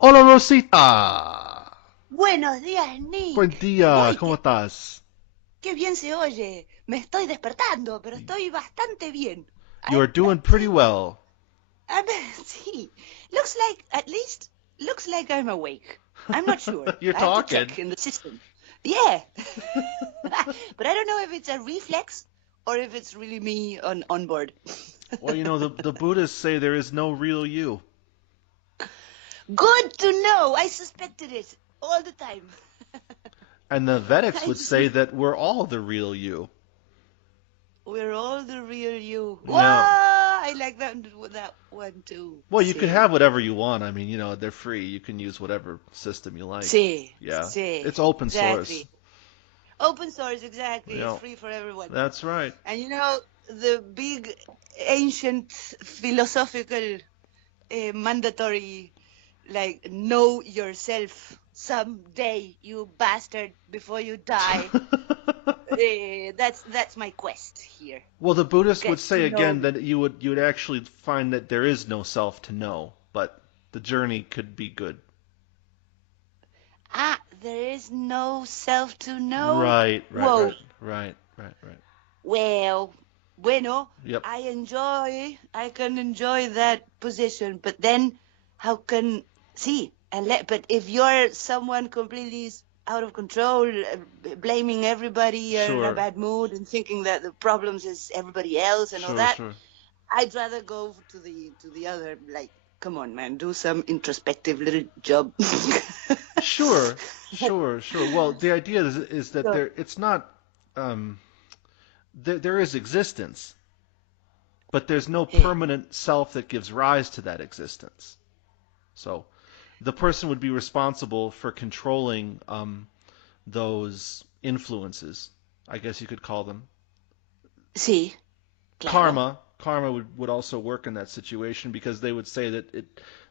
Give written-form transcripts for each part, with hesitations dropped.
Hola Rosita. Buenos días, Buen Nick. día, Uy, ¿cómo estás? qué bien se oye. Me estoy despertando, pero estoy bastante bien. You I, are I doing pretty tell you what, well. I see. Looks like I'm awake. I'm not sure. You're I have to talking. check in the system. Yeah. But I don't know if it's a reflex or if it's really me on board. Well, the Buddhists say there is no real you. Good to know. I suspected it all the time. And the Vedics I would just say that we're all the real you. We're all the real you. Wow, Yeah. I like that one too. Well, you can Sí, have whatever you want. I mean, they're free. You can use whatever system you like. sí, Yeah. sí, It's open source. exactly. Open source, exactly. It's Yeah. free for everyone. That's right. And the big ancient philosophical mandatory, like, know yourself someday, you bastard, before you die. That's my quest here. Well, the Buddhists would Get to say know again me. that you would actually find that there is no self to know, but the journey could be good. Ah, there is no self to know. Right, right, Whoa. right, right, right, right. Well, bueno, Yep. I can enjoy that position, but then how can, see, but if you're someone completely out of control, blaming everybody, in a Sure, bad mood and thinking that the problems is everybody else and all sure, that, sure. I'd rather go to the other, like, come on, man, do some introspective little job. Sure, sure, sure. Well, the idea is that So, it's not um there is existence, but there's no yeah. permanent self that gives rise to that existence. So the person would be responsible for controlling those influences, I guess you could call them. Sí, claro. Karma would also work in that situation because they would say that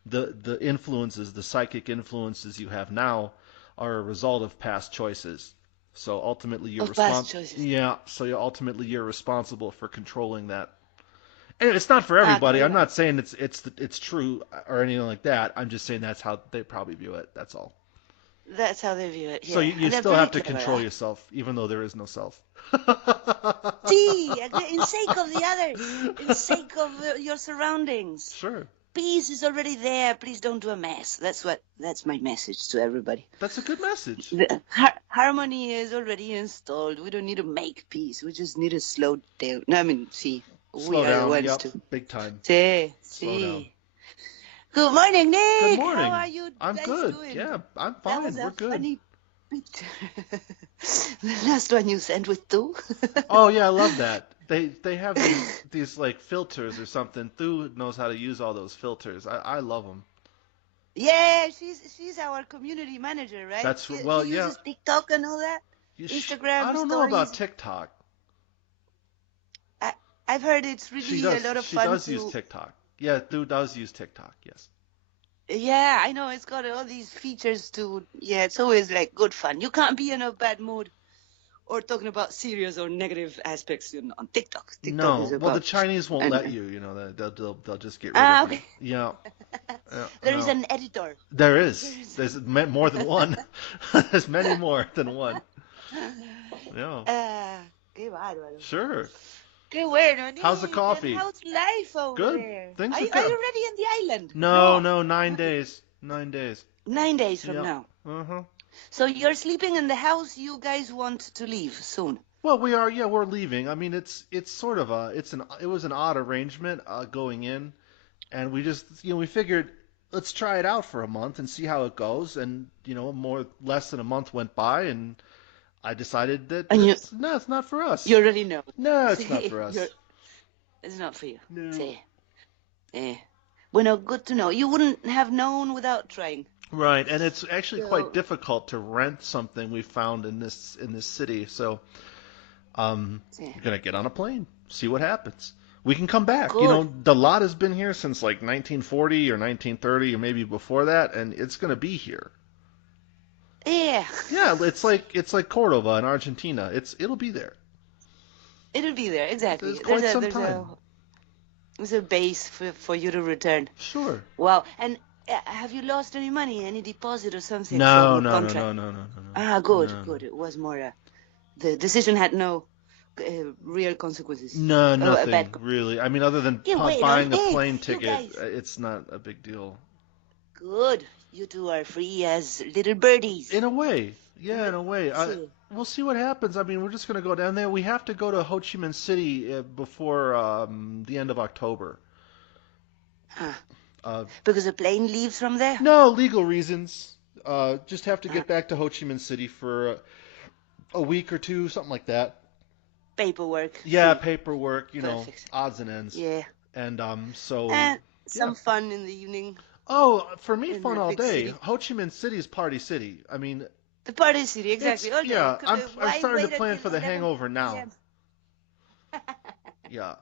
the influences, the psychic influences you have now, are a result of past choices. So ultimately Of past choices. ultimately you're responsible for controlling that. And it's not for Ah, everybody. qué I'm bueno. not saying it's true or anything like that. I'm just saying that's how they probably view it. That's all. That's how they view it, So yeah. you And they're still pretty have to clever, control huh? yourself, even though there is no self. See, in sake of the others, in sake of your surroundings. Sure. Peace is already there. Please don't do a mess. That's my message to everybody. That's a good message. The harmony is already installed. We don't need to make peace. We just need to slow down. No, I mean, see, Slow we are the down. ones Yep. to. Big time. See, Slow down. see. Good morning, Good Nick. How are morning. you I'm guys good. doing? Yeah, I'm That was fine. We're a good. funny picture. The last one you sent with two. Oh yeah, I love that. They have these like filters or something. Thu knows how to use all those filters. I love them. Yeah, she's our community manager, right? That's She well, yeah. uses TikTok and all that, I Instagram don't know about stories. TikTok. I I've heard it's really a lot of She fun does use to. TikTok. Yeah, Thu does use TikTok. Yes. Yeah, I know it's got all these features to. Yeah, it's always like good fun. You can't be in a bad mood or talking about serious or negative aspects on TikTok. TikTok is No, well the about. Chinese won't let And you. They'll just get rid of you. okay. Yeah. Yeah. There is No. an editor. There There is. is. There's more than one. There's many more than one. Yeah. Qué bárbaro. Sure. Qué bueno, How's the Nick. And coffee? how's life over Good. there? Things Are are you, are good. you already in the island? No, No. no, 9 days. 9 days. 9 days from Yep. now. Uh-huh. So you're sleeping in the house you guys want to leave soon. Well, we are. Yeah, we're leaving. I mean, it's sort of it was an odd arrangement going in, and we just we figured let's try it out for a month and see how it goes. And more less than a month went by, and I decided that And it's not for you us. already know. No, it's not See, for us. it's not for you. No. See, bueno, good to know. You wouldn't have known without trying. Right, and it's actually quite So, difficult to rent something we found in this city. So see, we're gonna get on a plane, see what happens. We can come back. good. The lot has been here since like 1940 or 1930 or maybe before that, and it's gonna be here. Yeah, Yeah, it's like Cordoba in Argentina. It'll be there. it'll be there. There's Exactly. There's quite a some there's time. a there's a base for you to return. Sure. Wow. And have you lost any money, any deposit or something from No, a no, no, contract? no, no, no, no, Ah, no, good, no, no. good. It was more. The decision had no real consequences. No, Oh, a nothing bad. really. I mean, other than Yeah, wait on. buying a Hey, plane you ticket, guys. it's not a big deal. Good. You two are free as little birdies. In a way, yeah, Well, in a way. see. We'll see what happens. I mean, we're just gonna go down there. We have to go to Ho Chi Minh City before the end of October. Huh. Uh, Because the plane leaves from there? no, legal reasons. Just have to Ah, get back to Ho Chi Minh City for a week or two, something like that. paperwork. Yeah, See. paperwork, Perfect. odds and ends. Yeah. And so, And yeah. some fun in the evening Oh, for me, in fun that all big day. city. Ho Chi Minh City is party city. I mean, The party city, exactly. All day. yeah. I'm Why starting to wait plan until for the hangover 11 now. p.m.? Yeah,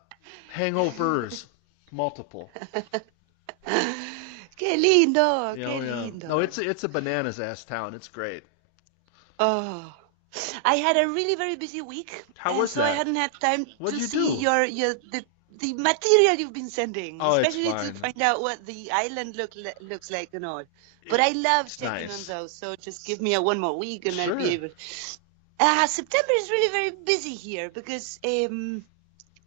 hangovers, multiple. Qué lindo, Yeah, qué oh yeah. No, lindo. it's a bananas ass town. It's great. Oh, I had a really very busy week, How and was so I that? hadn't had time What'd to you see do? the material you've been sending, Oh, it's especially to fine. find out what the island looks like and all. But I love It's checking on nice. those, so just give me a one more week and I'll be Sure. able. September is really very busy here because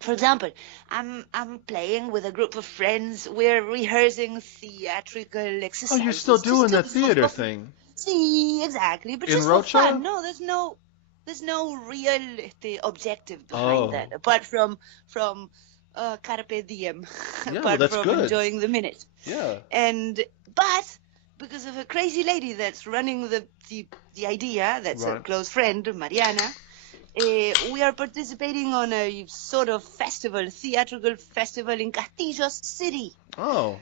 for example, I'm playing with a group of friends. We're rehearsing theatrical Oh, you're still exercises just doing to that theater for thing see exactly, but in just for Rocha? fun. No, there's no real objective behind Oh, that apart from carpe diem, yeah. Well, apart that's from good. enjoying the minute. Yeah. And but because of a crazy lady that's running the idea, that's a Right. close friend, Mariana, we are participating on a sort of festival, theatrical festival in Castillos City. Oh.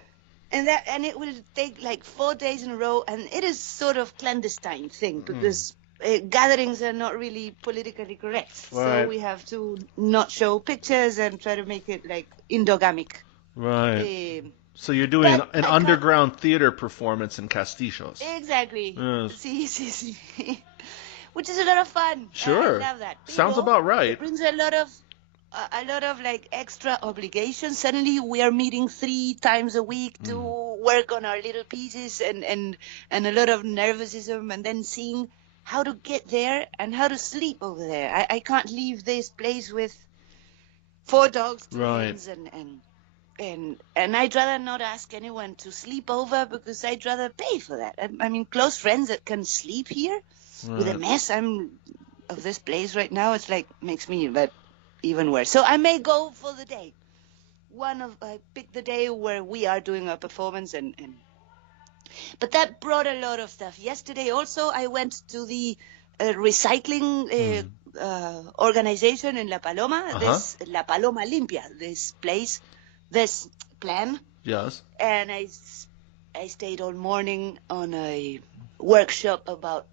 And it will take like 4 days in a row, and it is sort of clandestine thing Mm. because gatherings are not really politically correct. So Right. we have to not show pictures and try to make it like endogamic. Right. Um, So you're doing but an I can't underground theater performance in Castillos. exactly Yes. see, which is a lot of fun. I Sure. love that. Sounds Pero about it right. brings a lot of like extra obligations. Suddenly we are meeting 3 times a week to Mm. work on our little pieces and a lot of nervousism and then seeing how to get there and how to sleep over there. I can't leave this place with 4 dogs, two Right. hens and I'd rather not ask anyone to sleep over because I'd rather pay for that. I mean, close friends that can sleep here with a Right. mess I'm of this place right now. It's like makes me but even worse. So I may go for the day. I picked the day where we are doing a performance and but that brought a lot of stuff. Yesterday also I went to the recycling Mm. organization in La Paloma. Uh-huh. This La Paloma Limpia. This place, this plan, Yes. and I stayed all morning on a workshop about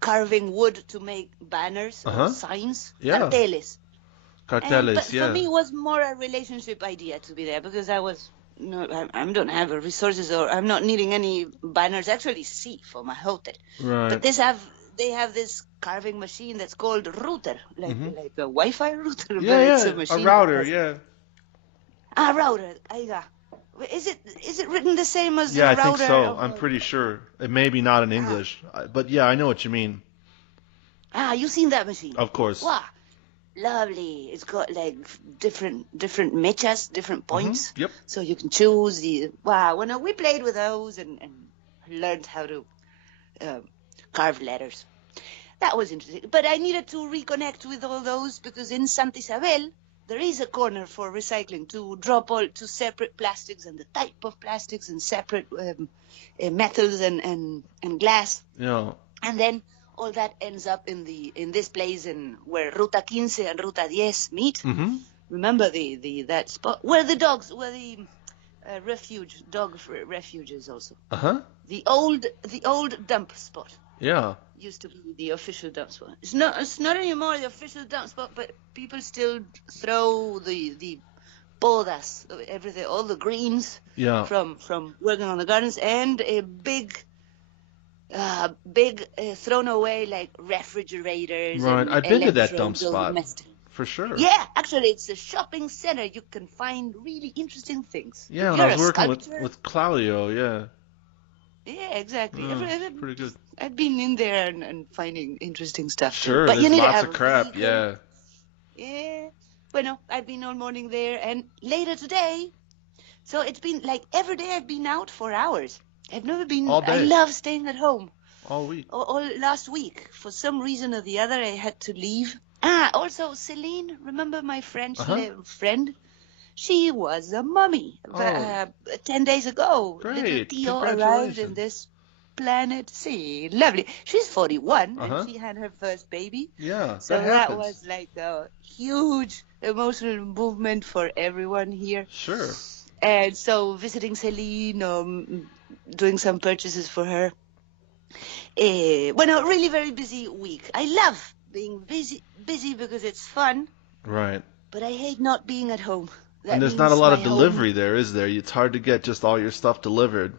carving wood to make banners or Uh-huh. signs, Yeah. carteles. And Carteles, but for yeah. me, it was more a relationship idea to be there because I was no, I don't have the resources or I'm not needing any banners. Actually, see for my hotel, but Right. they have this carving machine that's called router, Mm-hmm. like a Wi-Fi router, Yeah, but it's a yeah. A machine that router, has yeah. router. Ahí va. Is it written the same as the Yeah, I think router so. of I'm pretty sure. It may be not in ah English, but yeah, I know what you mean. you seen that machine? Of course. Wow, lovely. It's got like different mechas, different Mm-hmm. points, Yep. so you can choose the wow. When we played with those and learned how to uh, carve letters. That was interesting. But I needed to reconnect with all those because in Santa Isabel, there is a corner for recycling to drop all to separate plastics and the type of plastics and separate metals and glass. Yeah. And then all that ends up in this place in where Ruta 15 and Ruta 10 meet. Mm-hmm. Remember that spot where the dog refuges also. Uh-huh. The old dump spot Yeah. used to be the official dump spot. It's not anymore the official dump spot, but people still throw the podas, everything, all the greens Yeah. from working on the gardens, and a big thrown away like refrigerators Right. and I've been to that dump electrodes, all spot domestic. for sure. Yeah, actually, it's a shopping center. You can find really interesting things. Yeah, If when I you're was a working sculptor, with Claudio, yeah. Yeah, exactly. It's pretty good. I've been in there and finding interesting stuff too. Sure, But you there's need to lots have of a crap. vehicle. Yeah. Yeah. Bueno, I've been all morning there, and later today. So it's been like every day I've been out for hours. I've never been. All I day, love staying at home. all week. All last week, for some reason or the other, I had to leave. Also Celine, remember my Uh French huh. friend? She was a mummy. Oh, 10 days ago, little great. Tio arrived in Congratulations. this planet. See, lovely. She's 41 Uh and huh. she had her first baby. Yeah, that So that happens. was like a huge emotional movement for everyone here. Sure. And so visiting Celine, doing some purchases for her. Bueno, really very busy week. I love being busy because it's fun, Right. but I hate not being at home. And That there's not a means lot my of home. delivery there, is there? It's hard to get just all your stuff delivered.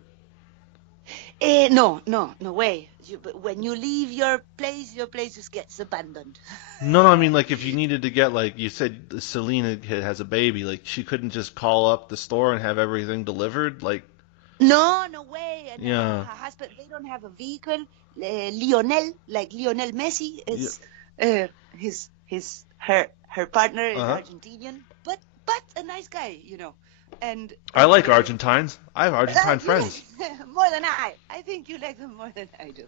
No, no, no way. But when you leave your place just gets abandoned. No, no, I mean like if you needed to get like you said Selena has a baby, like she couldn't just call up the store and have everything delivered, like No, no way. And yeah. her husband, they don't have a vehicle. Lionel, like Lionel Messi, Yeah. is her partner is Uh-huh. Argentinian, but a nice guy, And I like Argentines. I have Argentine you friends. like more than I. I think you like them more than I do.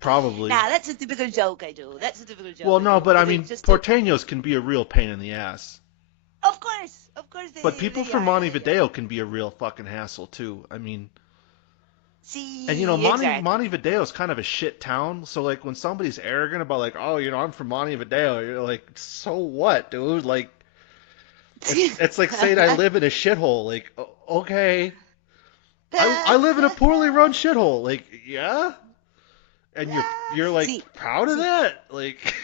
Probably. Nah, that's a typical joke I do. That's a typical joke Well, I no, do but I because mean it's just Porteños can be a real pain in the ass. of course But they people they from are. They are. Montevideo can be a real fucking hassle too. I mean, and See, exactly. Montevideo is kind of a shit town. So like when somebody's arrogant about like, oh, I'm from Montevideo, you're like, so what, dude? Like it's like saying I live in a shithole. Like, okay, I live in a poorly run shithole. Like, yeah, and you're like see, proud of see. that. Like,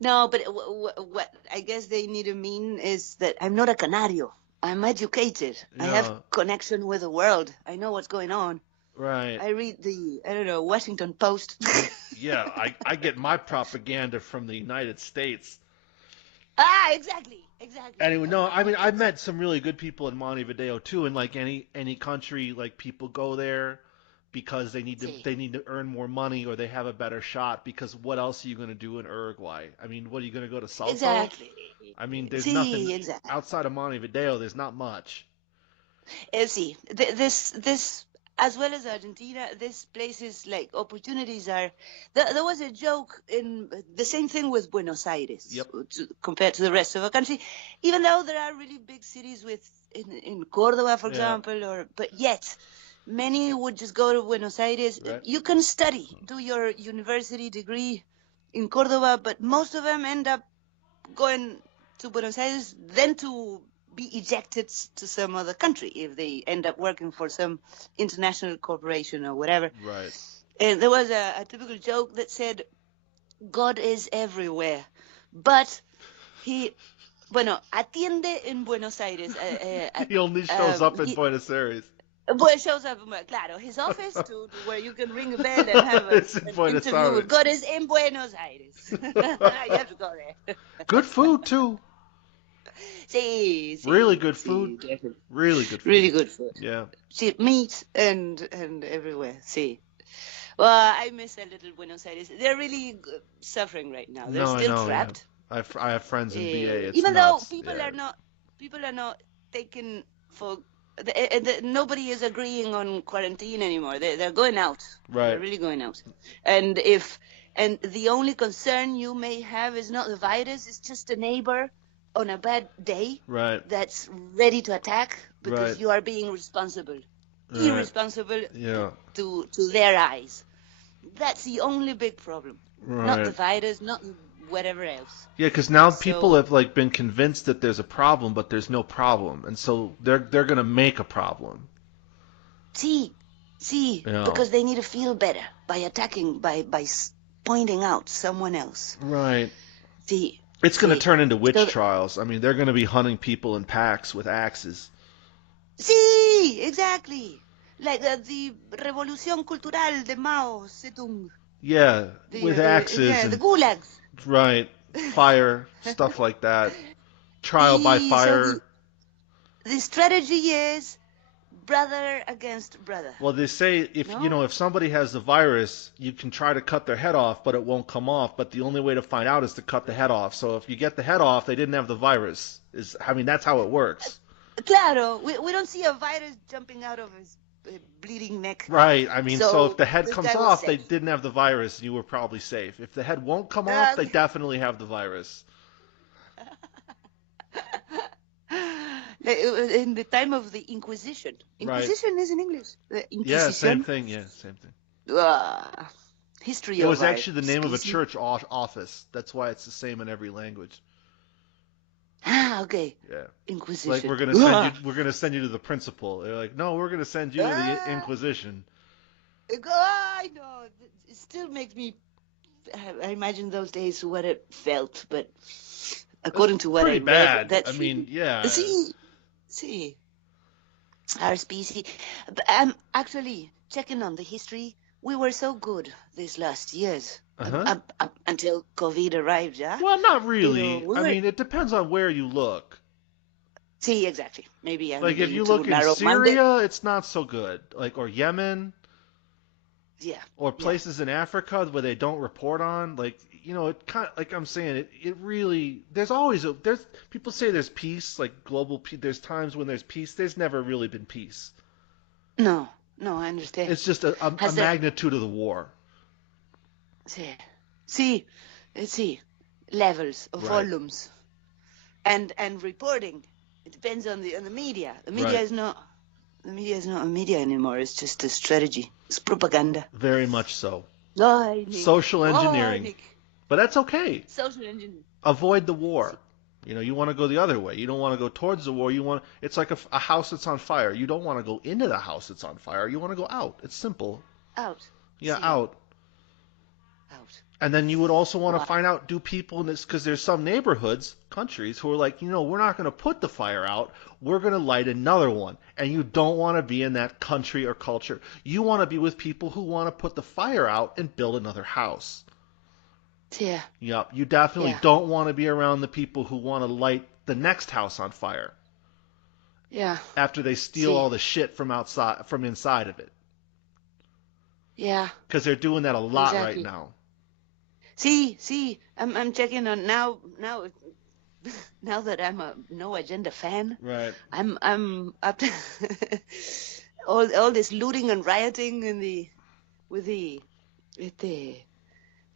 No, but what I guess they need to mean is that I'm not a canario. I'm educated. I have yeah, connection with the world. I know what's going on. right. I read I don't know, Washington Post. Yeah, I get my propaganda from the United States. Exactly, exactly. Anyway, no, I mean I've met some really good people in Montevideo too, and like any country, like people go there because See, they need to earn more money or they have a better shot. Because what else are you going to do in Uruguay? I mean, what are you going to go to Salto? exactly. I mean, there's nothing See, exactly. outside of Montevideo. There's not much. See, this as well as Argentina, this places like opportunities are. There was a joke in the same thing with Buenos Aires Yep. compared to the rest of the country, even though there are really big cities in Cordoba, for Yeah. example, but yet many would just go to Buenos Aires. Right. You can study, do your university degree in Cordoba, but most of them end up going to Buenos Aires, then to be ejected to some other country if they end up working for some international corporation or whatever. Right. And there was a typical joke that said, God is everywhere, but he, bueno, atiende en Buenos Aires. He only shows up in He, Buenos Aires. well, it shows up, claro, his office to where you can ring a bell and have It's in an Buenos interview with Aires. God is in Buenos Aires. You have to go there. Good food too. Sí, Really sí, good food. sí, definitely. Really good Really food. good food. Yeah. Sí, meat and everywhere. Sí. Well, I miss a little Buenos Aires. They're really suffering right now. They're No, I still know. Yeah. trapped. I have friends in VA. It's Even though nuts. Yeah. people are not taking for. Nobody is agreeing on quarantine anymore. They're going out. They're Right. really going out. And the only concern you may have is not the virus. It's just a neighbor on a bad day Right. that's ready to attack because Right. you are being responsible, Right. irresponsible Yeah. to their eyes. That's the only big problem. Not the Right. virus, not whatever else. Yeah, because now people So, have like been convinced that there's a problem, but there's no problem, and so they're gonna make a problem. see, You know. because they need to feel better by attacking, by pointing out someone else. Right. See, It's gonna see. turn into witch So, trials. I mean, they're gonna be hunting people in packs with axes. see, exactly. Like the Revolución Cultural de Mao Zedong. Yeah, with axes Yeah, the and gulags. right, fire, stuff like that. Trial by So fire. the strategy is brother against brother. Well, they say if you No? know if somebody has the virus, you can try to cut their head off, but it won't come off. But the only way to find out is to cut the head off. So if you get the head off, they didn't have the virus. I mean, that's how it works. Claro, we don't see a virus jumping out of his bleeding neck. Right. I mean, so if So the head this comes guy was off, they safe. didn't have the virus, and you were probably safe. If the head won't come off, they Um, definitely have the virus. in the time of the Inquisition. Right. Inquisition is in English. The Yeah, same Inquisition. thing. Yeah, same thing. History It of was our actually the name of a species. church office. That's why it's the same in every language. Ah, okay. Yeah. Like Inquisition. we're gonna send you to the principal. They're like, no, we're gonna send you to the Ah, Inquisition. I know. It still makes me. I imagine those days what it felt, but It's according to what I pretty read, bad. that I mean, yeah. see, our species. But I'm actually checking on the history. We were so good these last years Uh-huh. up until COVID arrived, yeah. Well, not Pero really. we I were. mean, it depends on where you look. See, exactly. Maybe I'm Like if being you too look in narrow-minded. Syria, it's not so good. Like or Yemen Yeah, or yeah. places in Africa where they don't report on, like it kind of, like I'm saying, it really there's people say there's peace, like global peace. There's times when there's peace. There's never really been peace. No, no, I understand. It's just a Has there? magnitude of the war. See, see, see, levels of Right. volumes and reporting. It depends on the media. The media Right. is not. The media is not a media anymore. It's just a strategy. It's propaganda. Very much so. Lie, Nick. Social Lie, engineering. Nick. But that's okay. Social engineering. Avoid the war. You want to go the other way. You don't want to go towards the war. It's like a house that's on fire. You don't want to go into the house that's on fire. You want to go out. It's simple. Out. Yeah, See, out. out. And then you would also want to Why? find out, do people in this, because there's some neighborhoods, countries, who are like, we're not going to put the fire out. We're going to light another one. And you don't want to be in that country or culture. You want to be with people who want to put the fire out and build another house. Yeah. Yep. You definitely Yeah. don't want to be around the people who want to light the next house on fire Yeah. after they steal See. all the shit from inside of it. Yeah. Because they're doing that a lot right Exactly. now. See, I'm checking on now now that I'm a no agenda fan. Right. I'm up to all this looting and rioting with the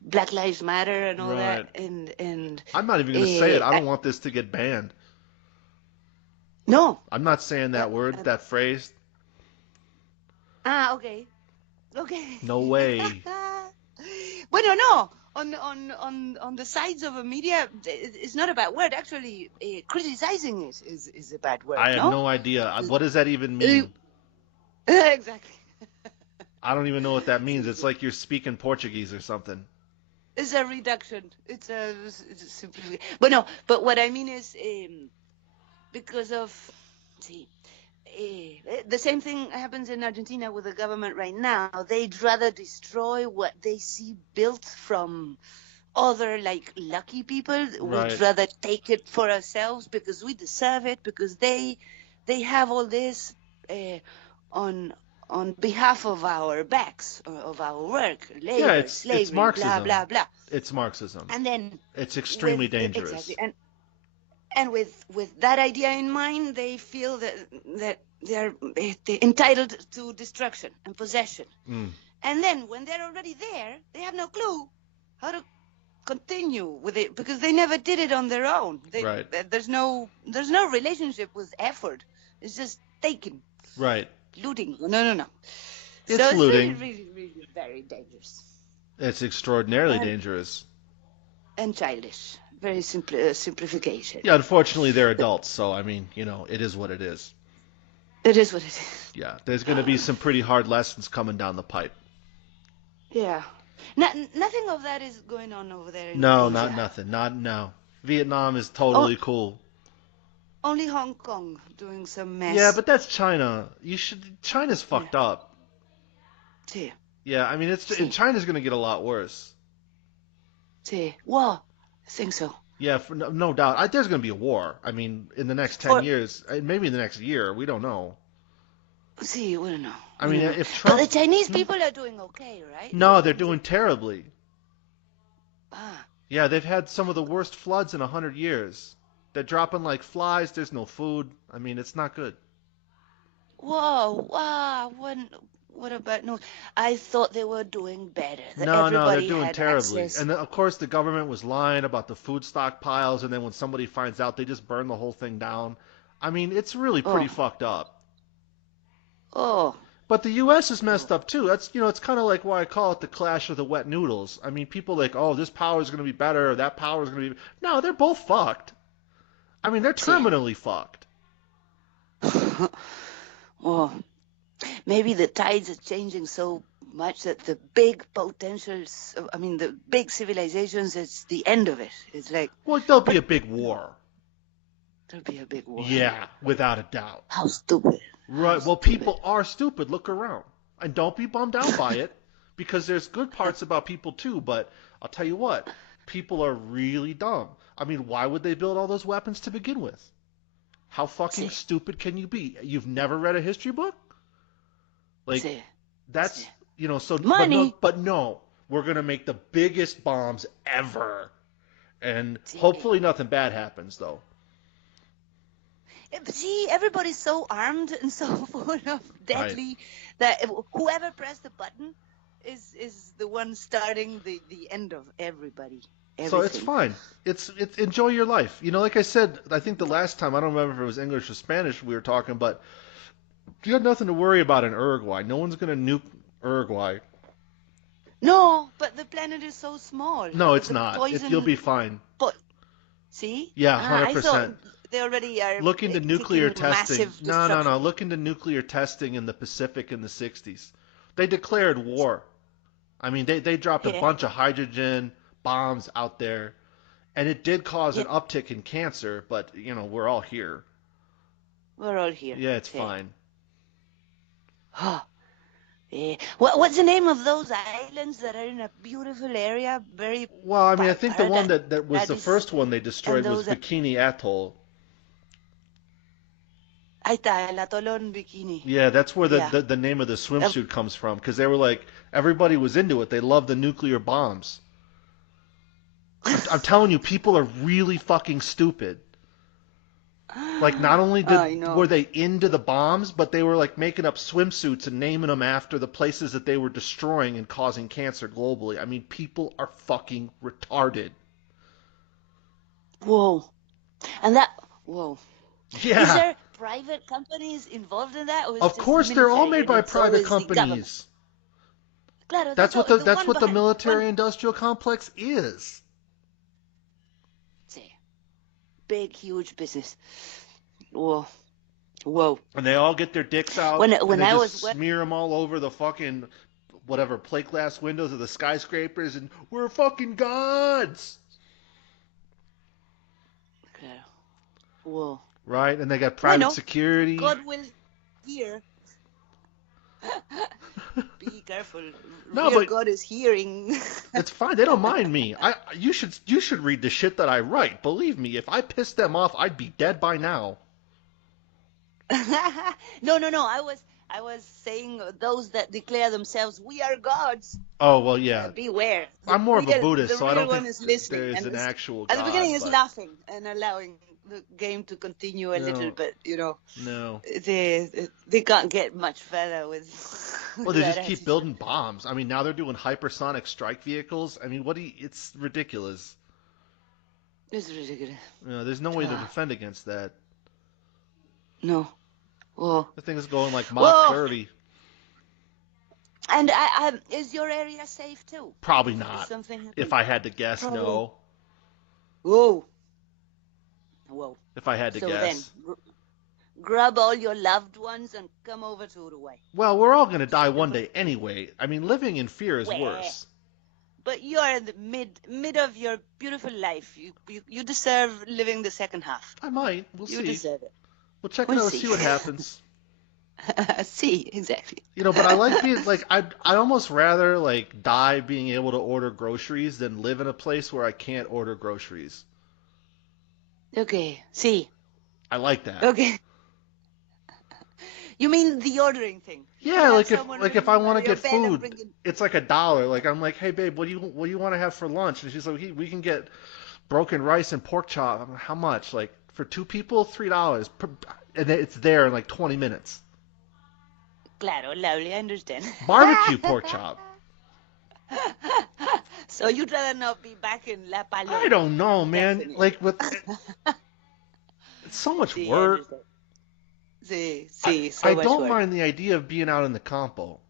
Black Lives Matter and all Right. that and I'm not even going to say it. I I, don't want this to get banned. no. I'm not saying that word, that phrase. Okay. No way. Bueno, no. On the sides of a media, it's not a bad word. Actually, criticizing it is a bad word. I have no? no idea. What does that even mean? Exactly. I don't even know what that means. It's like you're speaking Portuguese or something. It's a reduction. It's a simplification. But no. But what I mean is, because of, see, the same thing happens in Argentina with the government right now. They'd rather destroy what they see built from other like lucky people. Right. We'd rather take it for ourselves because we deserve it, because they have all this on behalf of our backs, of our work, labor, Yeah, it's slavery, Marxism. blah blah blah. It's Marxism. And then It's extremely dangerous. exactly, and with that idea in mind, they feel that they're entitled to destruction and possession. Mm. And then when they're already there, they have no clue how to continue with it because they never did it on their own. Right. There's no relationship with effort. It's just taking, Right. looting. No. It's So looting. it's really, really very dangerous It's extraordinarily And- dangerous. and childish. Very simplification. Yeah, unfortunately they're adults, so I mean, it is what it is. It is what it is. Yeah, there's going to be some pretty hard lessons coming down the pipe. Yeah. Nothing of that is going on over there in No, Asia. not nothing. No. Vietnam is totally cool. Only Hong Kong doing some mess. Yeah, but that's China. China's fucked up. Sí, Yeah, I mean, China's going to get a lot worse. sí. Well, I think so. Yeah, no doubt. There's going to be a war. I mean, in the next 10 For- years, maybe in the next year, we don't know. See, well, no, I I mean, don't know. if But Trump, the Chinese hmm? people are doing okay, right? No, they're doing terribly. Ah, Yeah, they've had some of the worst floods in 100 years. They're dropping like flies. There's no food. I mean, it's not good. whoa, wow, what about no? I thought they were doing better. That No, no, they're everybody doing had terribly. access. And then, of course, the government was lying about the food stockpiles, and then when somebody finds out, they just burn the whole thing down. I mean, it's really pretty Oh, fucked up. oh, But the U.S. is oh. messed up too. That's it's kind of like why I call it the clash of the wet noodles. I mean, people like, oh, this power is going to be better, or that power is going to be. No, they're both fucked. I mean, they're See. terminally fucked. Oh, maybe the tides are changing so much that the big potentials, I mean, the big civilizations, it's the end of it. It's like, Well, there'll be but a big no, war. there'll be a big war. Yeah, without a doubt. How stupid. How Right. Well, stupid. people are stupid. Look around. And don't be bummed out by it because there's good parts about people too, but I'll tell you what, people are really dumb. I mean, why would they build all those weapons to begin with? How fucking See, stupid can you be? You've never read a history book? Like see, that's, see. so Money. but no, we're going to make the biggest bombs ever. And See. hopefully nothing bad happens though. See, everybody's so armed and so full of Right. deadly that whoever pressed the button is the one starting the end of everybody. So it's Everything. fine. It's enjoy your life. Like I said, I think the last time, I don't remember if it was English or Spanish we were talking, but you got nothing to worry about in Uruguay. No one's gonna nuke Uruguay. No, but the planet is so small. No, it's The not. You'll poison. be fine. But see, Yeah, I thought 100%. they already are Look into nuclear kicking testing. massive No, no, no. destruction. Look into nuclear testing in the Pacific in the 60s. They declared war. I mean, they dropped a Yeah, bunch of hydrogen bombs out there, and it did cause yeah, an uptick in cancer, but, we're all here. we're all here. Yeah, it's See. fine. Oh, yeah. What's the name of those islands that are in a beautiful area, very Well, I mean, I think the one that was the paradise, first one they and destroyed was those are Bikini Atoll. ahí está, el atolón Bikini. Yeah, that's where the, Yeah. the, the name of the Uh, swimsuit comes from because they were like, everybody was into it. They loved the nuclear bombs. I'm telling you, people are really fucking stupid. Like, not only I were know. they into the bombs, but they were like making up swimsuits and naming them after the places that they were destroying and causing cancer globally. I mean, people are fucking retarded. Whoa. And that, whoa. Is Yeah, there private companies involved in that, or is it of just the course they're all military made and by it's private always the government? companies. Claro, That's what the that's one what the behind one. military industrial complex is. See, big, huge business. Whoa, whoa. And they all get their dicks out and When they I just was smear them all over the fucking whatever plate glass windows of the skyscrapers and we're fucking gods. claro. Whoa. Right? And they got private Bueno, security. God will hear. Be careful. No, Real but God is hearing. it's fine. They don't mind me. You should read the shit that I write. Believe me, if I pissed them off, I'd be dead by now. No, no, no. I was saying those that declare themselves we are gods. Oh, well, yeah. Beware. I'm more of a The Buddhist, so I real don't think one is listening, there's and an actual at the beginning God, is but laughing and allowing the game to continue a little, no, but no. they can't get much further with Well, they that just keep attitude. building bombs. I mean, now they're doing hypersonic strike vehicles. I mean, it's ridiculous. It's ridiculous. There's no way to Ah, defend against that. no. Whoa. The thing is going like Mach Whoa. 30. And is your area safe too? Probably If not. something If happens? I had to guess, Probably. no. Whoa. Whoa. If I had to So then, guess. grab all your loved ones and come over to Uruguay. Well, we're all going to die one day anyway. I mean, living in fear is Where? worse. But you are in the mid of your beautiful life. You deserve living the second half. I might. We'll You see. deserve it. We'll check it We'll out, see. see what happens. See, exactly. But I like being like I'd almost rather like die being able to order groceries than live in a place where I can't order groceries. Okay. See. I like that. Okay. You mean the ordering thing? You Yeah, have like someone if I ringing want to your get bell and food, bringing. it's like $1. Like I'm like, hey babe, what do you want to have for lunch? And she's like, we can get broken rice and pork chop. I'm like, how much? Like for two people, $3, and it's there in like 20 minutes. Claro, lovely, I understand. Barbecue pork chop. So you'd rather not be back in La I Paloma, don't know, man. definitely. Like it's so much See, I work. understand. See, I see, I so much don't work. mind the idea of being out in the campo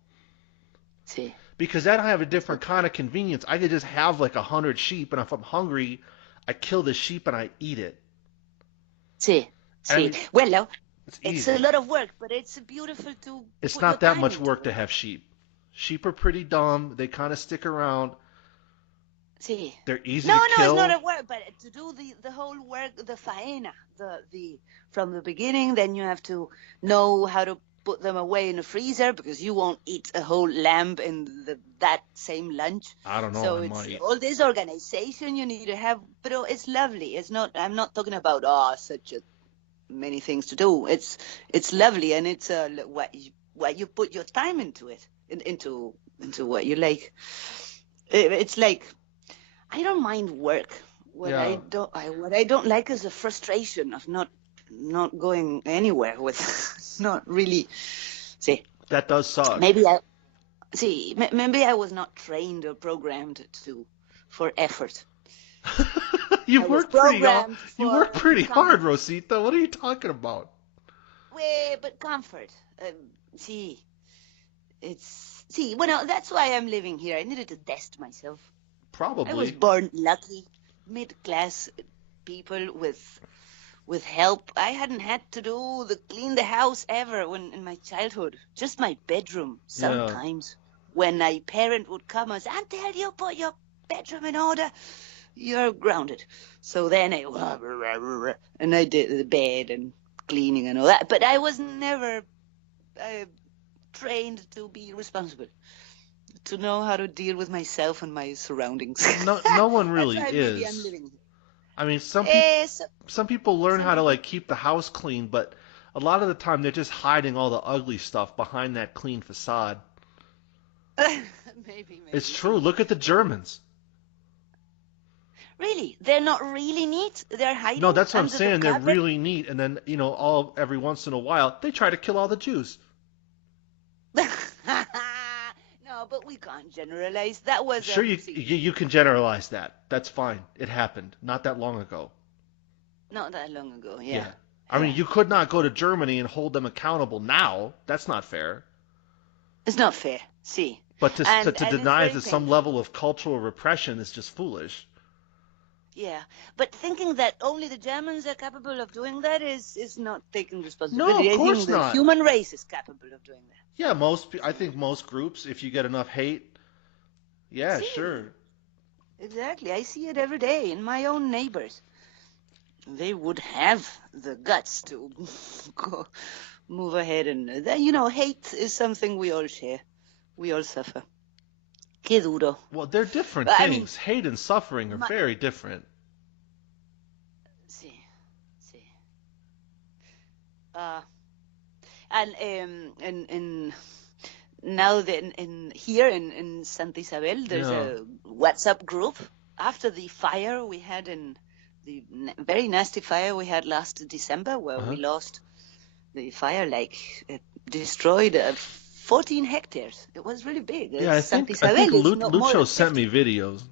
See, because then I have a different kind of convenience. I could just have like 100 sheep, and if I'm hungry, I kill the sheep and I eat it. see, see. And Well, no, it's it's a easy. lot of work, but it's beautiful to It's put your not that time much into work to it. have sheep. Sheep are pretty dumb. They kind of stick around. See, They're easy no, to no, it's not kill. a work, but to do the whole work, the faena, the from the beginning, then you have to know how to put them away in the freezer because you won't eat a whole lamb in that same lunch. I don't know. So I it's might. all this organization you need to have, but it's lovely. It's not. I'm not talking about such many things to do. It's lovely, and it's what you put your time into it, into what you like. It's like. I don't mind work. Yeah, What I don't like is the frustration of not going anywhere with not really. See, that does suck. maybe I maybe I was not trained or programmed for effort. you I was work pretty hard. programmed You for work pretty hard, comfort. Rosita. What are you talking about? But comfort. Well, that's why I'm living here. I needed to test myself. I was Probably. born lucky, mid-class people with help. I hadn't had to clean the house ever when in my childhood. Just my bedroom. Yeah. Sometimes when a parent would come and say, "Until you put your bedroom in order, you're grounded." So then I did the bed and cleaning and all that. But I was never uh, trained to be responsible, to know how to deal with myself and my surroundings. No one That's really why maybe I'm is. living here. I mean, So, some people learn some how to people, like keep the house clean, but a lot of the time they're just hiding all the ugly stuff behind that clean facade. It's maybe. true. Look at the Germans. Really, they're not really neat. They're No, hiding that's what I'm under the saying. They're carpet. really neat, and then all every once in a while they try to kill all the Jews. No, but we can't generalize. That was Sure, see, you can generalize that. That's fine. It happened not that long ago. not that long ago. Yeah, Yeah. I yeah. mean, you could not go to Germany and hold them accountable now. That's not fair. It's not fair. See, But to and it's deny very that some painful. level of cultural repression is just foolish. Yeah, but thinking that only the Germans are capable of doing that is not taking No, of responsibility. I think course the not. human race is capable of doing that. Yeah, I think most groups, if you get enough hate, yeah, See, sure. exactly. I see it every day in my own neighbors. They would have the guts to go move ahead, and hate is something we all share. We all suffer. Qué duro. Well, they're different But I mean, things. Hate and suffering are my, very different. see, see. Uh, and now that here in Santa Isabel, there's Yeah. a WhatsApp group after the fire we had the very nasty fire we had last December, where Uh-huh. we lost the fire, it destroyed 14 hectares. It was really big. Yeah, Santa I think Isabel is not more Lucho than sent me 50. videos.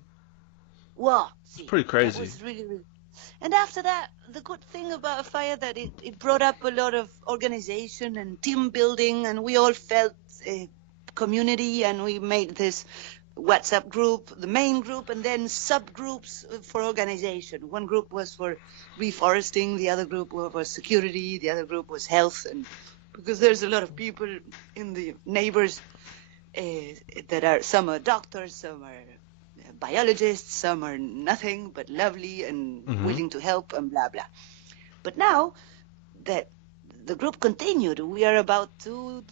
Wow, It's see, pretty that crazy. was really, really. And after that, the good thing about a fire that it brought up a lot of organization and team building, and we all felt a community, and we made this WhatsApp group, the main group, and then subgroups for organization. One group was for reforesting, the other group was security, the other group was health, and because there's a lot of people in the neighbors some are doctors, some are biologists, some are nothing but lovely and Hmm. willing to help and blah blah. But now that the group continued, we are about to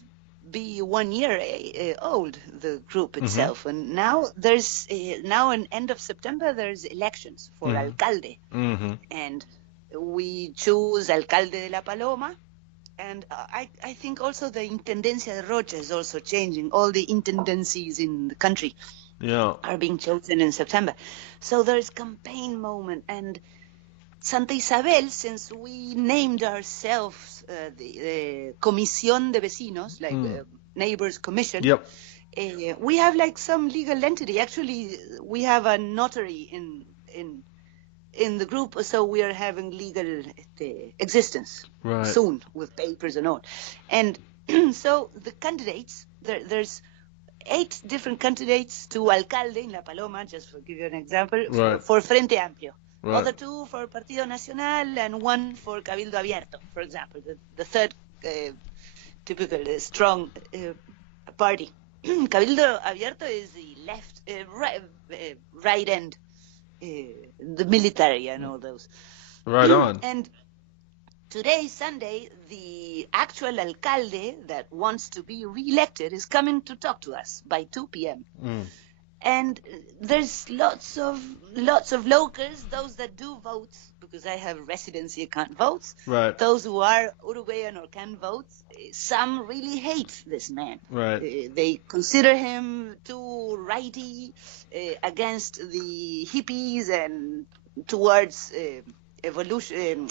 be 1 year old, the group Hmm. itself, and now there's now in end of September there's elections for Hmm. alcalde, Hmm. and we choose alcalde de La Paloma, And I think also the Intendencia de Rocha is also changing. All the intendancies in the country Yeah. are being chosen in September. So there's campaign moment. And Santa Isabel, since we named ourselves the Comisión de Vecinos, like Neighbors Commission, Yep. we have like some legal entity. Actually, we have a notary in the group, so we are having legal existence Right. soon with papers and all. And so the candidates, there's 8 different candidates to alcalde in La Paloma, just to give you an example, Right. for Frente Amplio. Right. Other 2 for Partido Nacional and 1 for Cabildo Abierto, for example, the third typical strong party. Cabildo Abierto is the left, right end, the military and all those. Right on. And today, Sunday, the actual alcalde that wants to be re-elected is coming to talk to us by 2 p.m. And there's lots of locals, those that do vote, because I have residency, can't vote. Right. Those who are Uruguayan or can vote, some really hate this man. Right. They consider him too righty, against the hippies and towards evolution,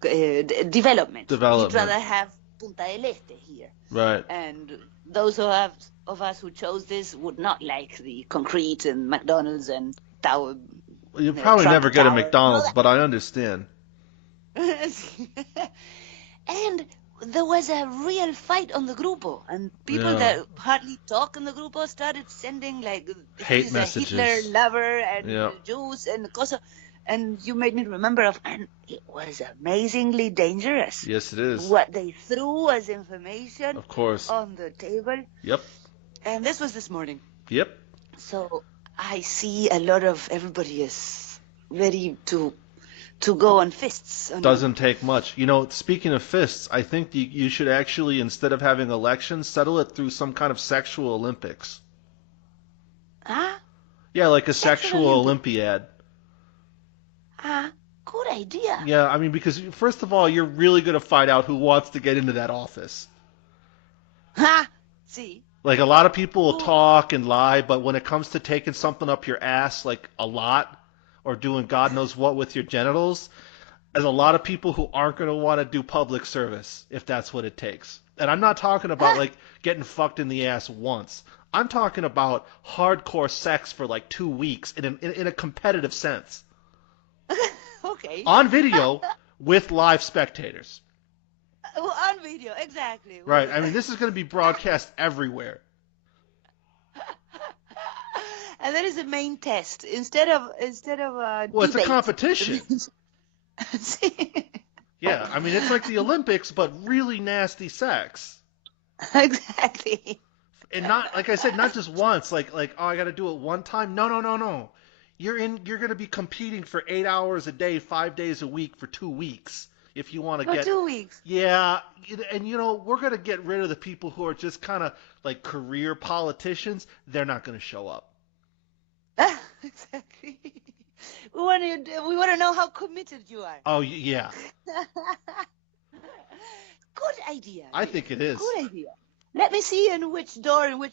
development. He'd rather have Punta del Este here. Right. And those of us who chose this would not like the concrete and McDonald's and tower. You'll probably Trump never get a Tower, McDonald's, but I understand. And there was a real fight on the grupo, and people that hardly talk in the grupo started sending like hate messages. A Hitler lover and Jews and cosa. And you made me remember and it was amazingly dangerous. Yes, it is. What they threw as information, of course, on the table. Yep. And this was this morning. Yep. So I see a lot of everybody is ready to go on fists. Doesn't take much. You know, speaking of fists, I think you should actually, instead of having elections, settle it through some kind of sexual Olympics. Huh? Yeah, like a sexual Olympiad. Good idea. Yeah, I mean, because first of all, you're really going to find out who wants to get into that office. See? Like, a lot of people will talk and lie, but when it comes to taking something up your ass, like a lot, or doing God knows what with your genitals, there's a lot of people who aren't going to want to do public service if that's what it takes. And I'm not talking about, like, getting fucked in the ass once. I'm talking about hardcore sex for, like, 2 weeks in a competitive sense. Okay. On video with live spectators. On video, exactly. Right. I mean, this is going to be broadcast everywhere. And that is the main test. Instead of well, it's debate. A competition. Yeah, I mean, it's like the Olympics, but really nasty sex. Exactly. And not, like I said, not just once. Like oh, I got to do it one time. No. You're going to be competing for 8 hours a day, 5 days a week for 2 weeks. If you want to get 2 weeks. Yeah, and we're going to get rid of the people who are just kind of like career politicians. They're not going to show up. Exactly. We want to know how committed you are. Oh, yeah. Good idea. I think it is. Good idea. Let me see in which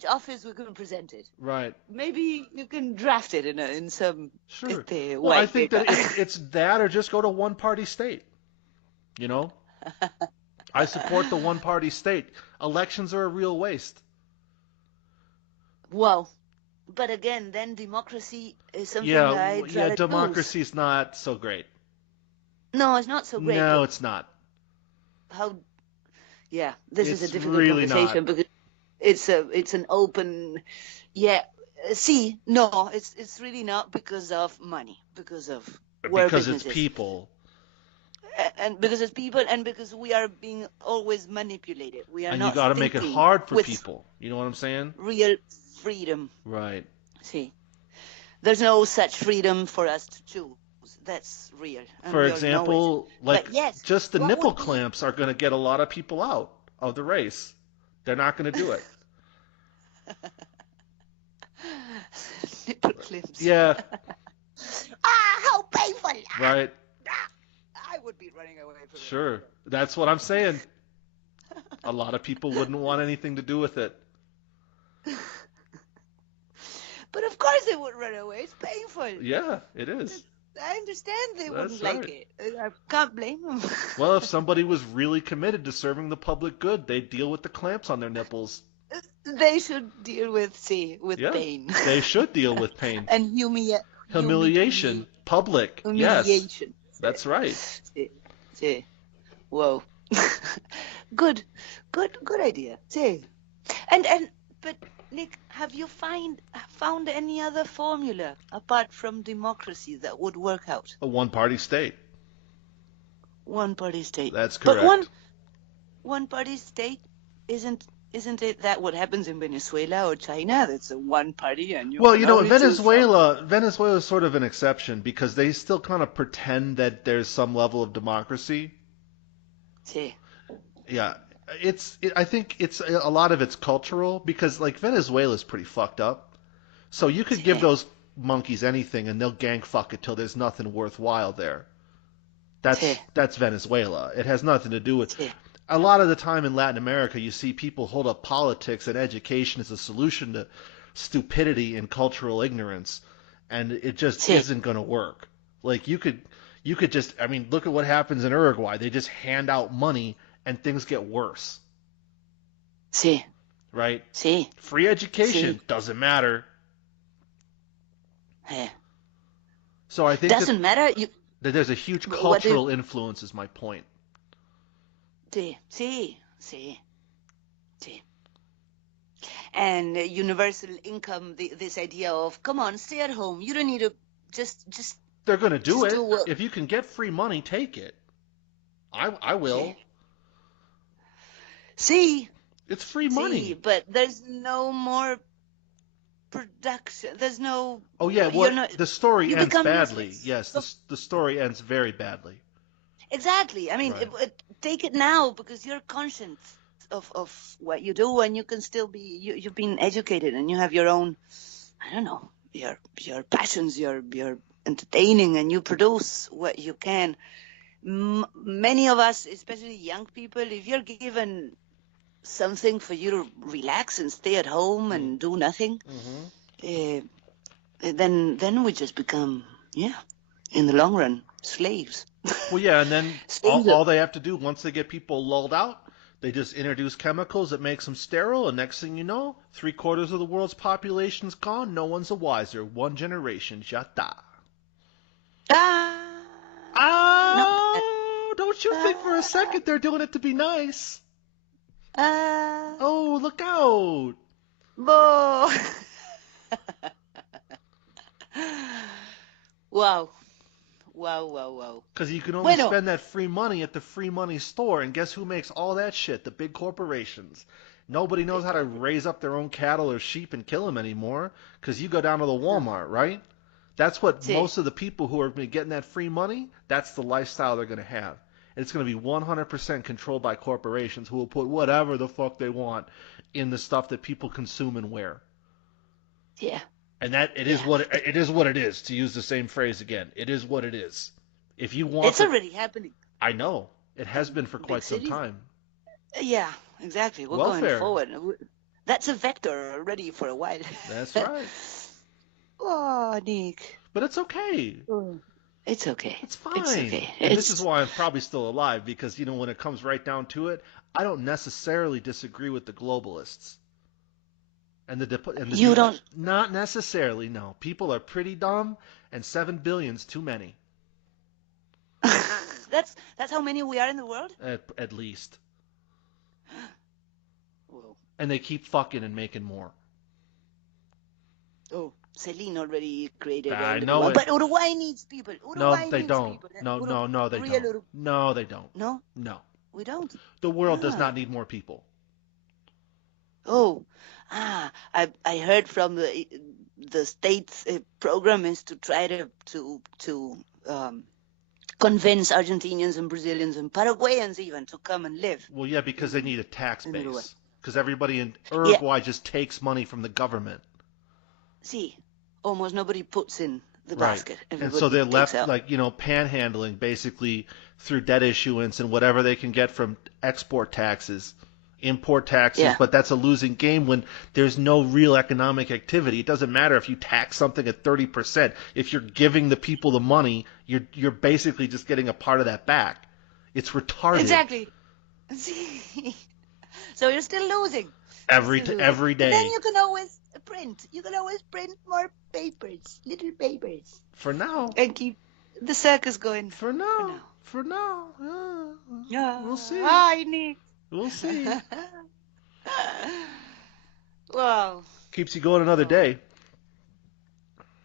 office we can present it. Right. Maybe you can draft it in some. Sure. Well, I think that it's that, or just go to one-party state. I support the one-party state. Elections are a real waste. Well, but again, then democracy is something I'd rather democracy's not so great. No, it's not so great. No, it's not. This is a difficult really conversation because it's an open. Yeah, see, no, it's really not because of money, because of where business it's people. And because it's people, and because we are being always manipulated. We are and not. And you got to make it hard for people. You know what I'm saying? Real freedom. Right. See, there's no such freedom for us to choose. That's real. For example, just the nipple clamps are going to get a lot of people out of the race. They're not going to do it. Nipple clamps. Yeah. How painful. Right. I would be running away from Sure. That's what I'm saying. A lot of people wouldn't want anything to do with it. it. But of course they would run away. It's painful. Yeah, it is. I understand they That's wouldn't like right. it. I can't blame them. Well, if somebody was really committed to serving the public good, they'd deal with the clamps on their nipples. They should deal with Yeah, pain they should deal with pain. and Humiliation. Public. Yes, humiliation. that's right. See, see. Whoa. Good idea. See. But Nick, have you found any other formula apart from democracy that would work out? A one-party state. One-party state. That's But correct. one-party state isn't it that what happens in Venezuela or China? That's a one party and you Well, can only choose from. Venezuela is sort of an exception because they still kind of pretend that there's some level of democracy. Sí. Yeah, I think it's a lot of it's cultural because like Venezuela's pretty fucked up. So you could give Sí. those monkeys anything and they'll gang fuck it till there's nothing worthwhile there. That's Sí. that's Venezuela. It has nothing to do with Sí. a lot of the time in Latin America, you see people hold up politics and education as a solution to stupidity and cultural ignorance, and it just Sí. isn't going to work. Like you could just, I mean, look at what happens in Uruguay. They just hand out money and things get worse, Sí. right? Sí. Free education Sí. doesn't matter. Yeah. So I think Doesn't matter. that there's a huge What do cultural influence is my point. Sí. Sí. Sí. Sí. And universal income, this idea of come on, stay at home. You don't need to just They're going to do just it. do what. If you can get free money, take it. I will. Sí. It's free Sí. money. But there's no more production. There's no. Oh yeah, You're not. the story You ends become badly. useless. Yes, the story ends very badly. Exactly. I mean, Right. take it now because you're conscious of what you do, and you can still be. You've been educated, and you have your own. I don't know your passions. You're entertaining, and you produce what you can. Many of us, especially young people, if you're given something for you to relax and stay at home and do nothing, Mm-hmm. then we just become, in the long run, slaves. Well, yeah, and then Slaves of. all they have to do once they get people lulled out, they just introduce chemicals that makes them sterile, and next thing you know, 3/4 of the world's population's gone. No one's a wiser. One generation, jata. Ah, not bad. Oh, don't you think for a second they're doing it to be nice? Ah, Oh, look out! bo. Wow. Wow. Because you can only Bueno, spend that free money at the free money store, and guess who makes all that shit? The big corporations. Nobody knows how to raise up their own cattle or sheep and kill them anymore, because you go down to the Walmart, right? That's what sí, most of the people who are getting that free money, that's the lifestyle they're going to have. And it's going to be 100% controlled by corporations who will put whatever the fuck they want in the stuff that people consume and wear. yeah, And that it is yeah. what it is what it is, to use the same phrase again. It is what it is. If you want It's already happening. I know. It has been for Big quite some cities. time. Yeah, exactly. We're going Welfare. forward. That's a vector already for a while. That's right. Oh, Nick. But it's okay. It's okay. It's fine. It's okay. And this is why I'm probably still alive, because, when it comes right down to it, I don't necessarily disagree with the globalists. And You don't. Not necessarily, no. People are pretty dumb, and 7 billion's too many, That's how many we are in the world? at least. Whoa. And they keep fucking and making more. Oh, Celine already created I the know world. it. But Uruguay needs people. No, Uruguay they needs don't. people. No, they Real don't. No, they don't. No, No. we don't. The world does Ah. not need more people. Oh, I heard from the state's program is to try to convince Argentinians and Brazilians and Paraguayans even to come and live. Well, yeah, because they need a tax In Uruguay. base. Because everybody in Uruguay just takes money from the government. See, almost nobody puts in the Right. basket. And so Everybody they're takes left out. like, panhandling basically through debt issuance and whatever they can get from export taxes, import taxes, Yeah, but that's a losing game when there's no real economic activity. It doesn't matter if you tax something at 30%. If you're giving the people the money, you're basically just getting a part of that back. It's retarded exactly. See, so you're still losing. You're every still losing. every But then day. you can always print. You can always print more papers, little papers, For now. and keep the circus going For for now. now. For now. Yeah. We'll see. Ah, I need. We'll see. Wow. Keeps you going another Wow. day.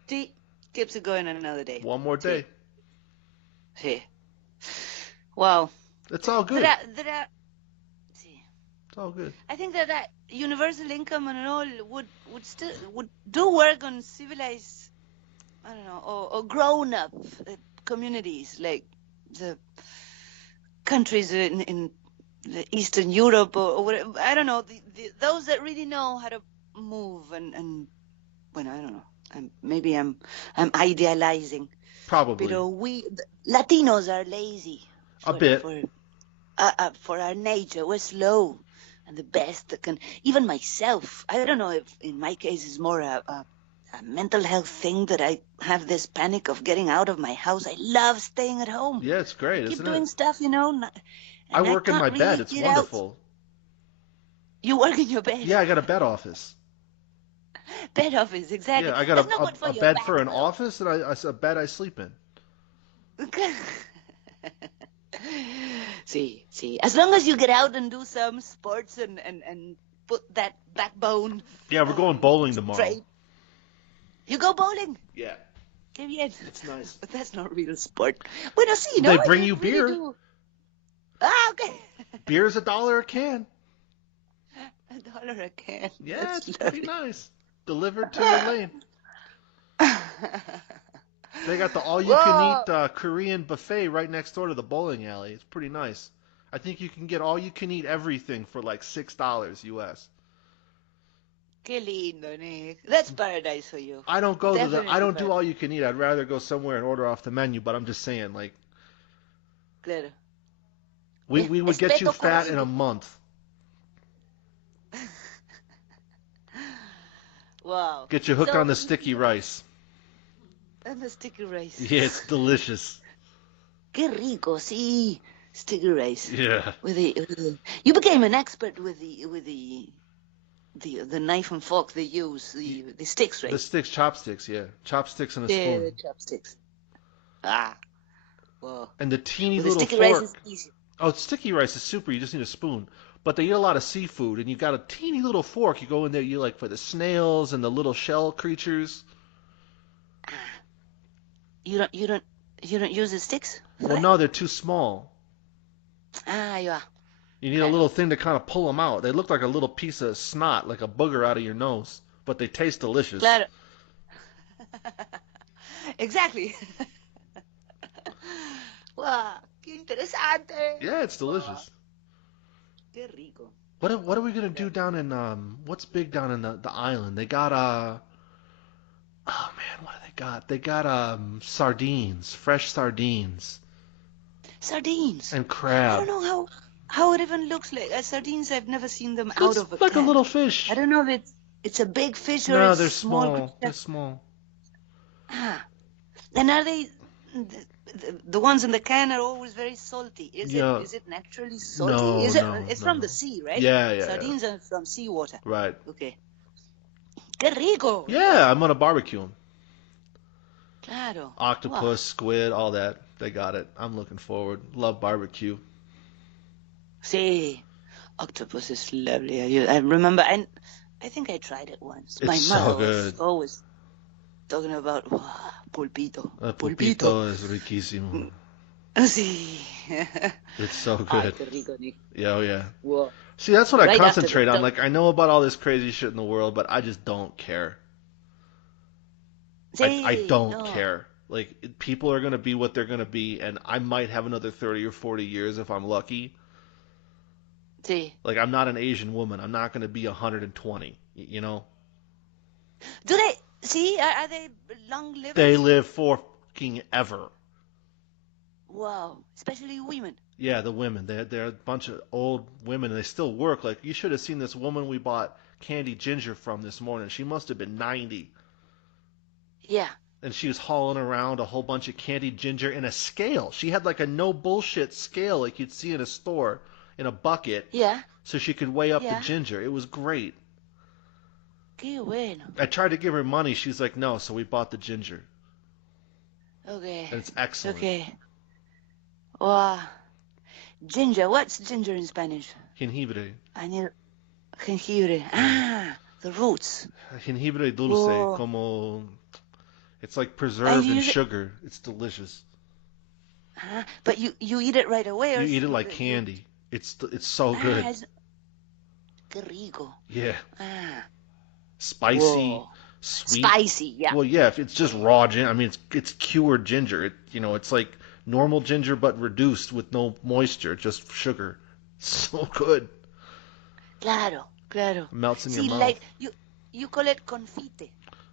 See, keeps it going another day. One more See, day. see. Wow. It's all There good. are, there are, see. It's all good. I think that universal income and all would do work on civilized, I don't know, or grown up communities like the countries in the Eastern Europe or whatever. I don't know, those that really know how to move and well, I don't know. Maybe I'm idealizing, but Probably. we Latinos are lazy A bit. for our nature. We're slow, and the best that can. Even myself, I don't know if in my case it's more a mental health thing that I have this panic of getting out of my house. I love staying at home. Yeah, it's I great, keep isn't it? doing stuff, I and I work in can't my bed. really It's get out. wonderful. You work in your bed. Yeah, I got a bed office. Bed office, exactly. Yeah, I got That's not good for a your bed for back, an office and a bed I sleep in. though. See. As long as you get out and do some sports and put that backbone Yeah, we're going bowling tomorrow. straight. You go bowling. Yeah, Qué bien. it's nice. But that's not real sport. Bueno, sí, They no? bring You you really beer. do. Ah, okay. Beer's $1 a can. $1 a can. Yeah, That's it's pretty lovely. nice. Delivered to your lane. They got the Whoa. all-you-can-eat Korean buffet right next door to the bowling alley. It's pretty nice. I think you can get all-you-can-eat everything for like $6 US. Qué lindo, Nick. That's paradise for you. I Definitely don't do paradise. all-you-can-eat. I'd rather go somewhere and order off the menu. But I'm just saying, like, Claro. we would get you Espeto fat in a corrido. month. Wow. Get you hooked on So, the sticky rice. and the sticky rice. Yeah, it's delicious. Qué rico, sí. Sticky rice. Yeah. You became an expert with the knife and fork they use, the sticks, The right? sticks, chopsticks, yeah. Chopsticks and a Yeah, spoon. the chopsticks. Ah, well, And the teeny with the little sticky rice is fork. easy. Oh, sticky rice is super. You just need a spoon. But they eat a lot of seafood, and you got a teeny little fork. You go in there, you like for the snails and the little shell creatures. Ah, you don't use the sticks for Well, that? no, they're too small. Ah, yeah. You need a Claro. little thing to kind of pull them out. They look like a little piece of snot, like a booger out of your nose, but they taste delicious. Claro. Exactly. Wow, qué interesante. Yeah, it's Wow, delicious. qué rico. What are we gonna do Yeah. down in what's big down in the island? They got oh man, what do they got? They got sardines, fresh sardines Sardines. and I don't crab. know how it even looks like. Sardines, I've never seen them out It's of a like a can. little I fish. don't know if it's a big fish or No, it's they're small. small. They're small. Ah, and are they the ones in the can are always very salty? Is it Yeah. is it naturally salty? No, Is it? no, It's no, from no. the sea, right? Yeah. Sardines are from seawater. Right. Okay. Qué rico. Yeah, I'm gonna barbecue them. Claro. Wow. Octopus, squid, all that. They got it. I'm looking forward. Love barbecue. Sí. Octopus is lovely. I remember, and I think I tried it once. It's My so mother was good. always talking about pulpito. El Pulpito. pulpito es riquísimo. Sí. It's so Ay, good. qué rico, Nick. Yeah, oh yeah. Wow. See, that's what I Right after the concentrate on. show. Like, I know about all this crazy shit in the world, but I just don't care. I Sí, don't no. care. Like, people are gonna be what they're gonna be, and I might have another 30 or 40 years if I'm lucky. Sí. Like, I'm not an Asian woman. I'm not gonna be 120. You know? Do they? See, are they long They livers? live for fucking ever. Wow, especially women. Yeah, the women. They're a bunch of old women, and they still work. Like, you should have seen this woman we bought candy ginger from this morning. She must have been 90. Yeah, And she was hauling around a whole bunch of candy ginger in a scale. She had like a no bullshit scale like you'd see in a store in a bucket yeah, so she could weigh up the yeah. ginger. It was great. Qué bueno. I tried to give her money. She's like, no, so we bought the ginger. Okay, And it's excellent. okay. Wow. Ginger. What's ginger in Spanish? Jengibre. I need jengibre. Yeah. Ah, the roots. Jengibre dulce, Whoa. como it's like And preserved you in use it, sugar. It's delicious. but you eat it right away, You or eat it like you candy. It's so good. it's, qué rico. Yeah, Ah, spicy, whoa. sweet. Spicy, yeah. Well, yeah, if it's just raw ginger, I mean, it's cured ginger. It's like normal ginger but reduced with no moisture, just sugar. So good. Claro, claro. It melts in your See, mouth. like you call it confite.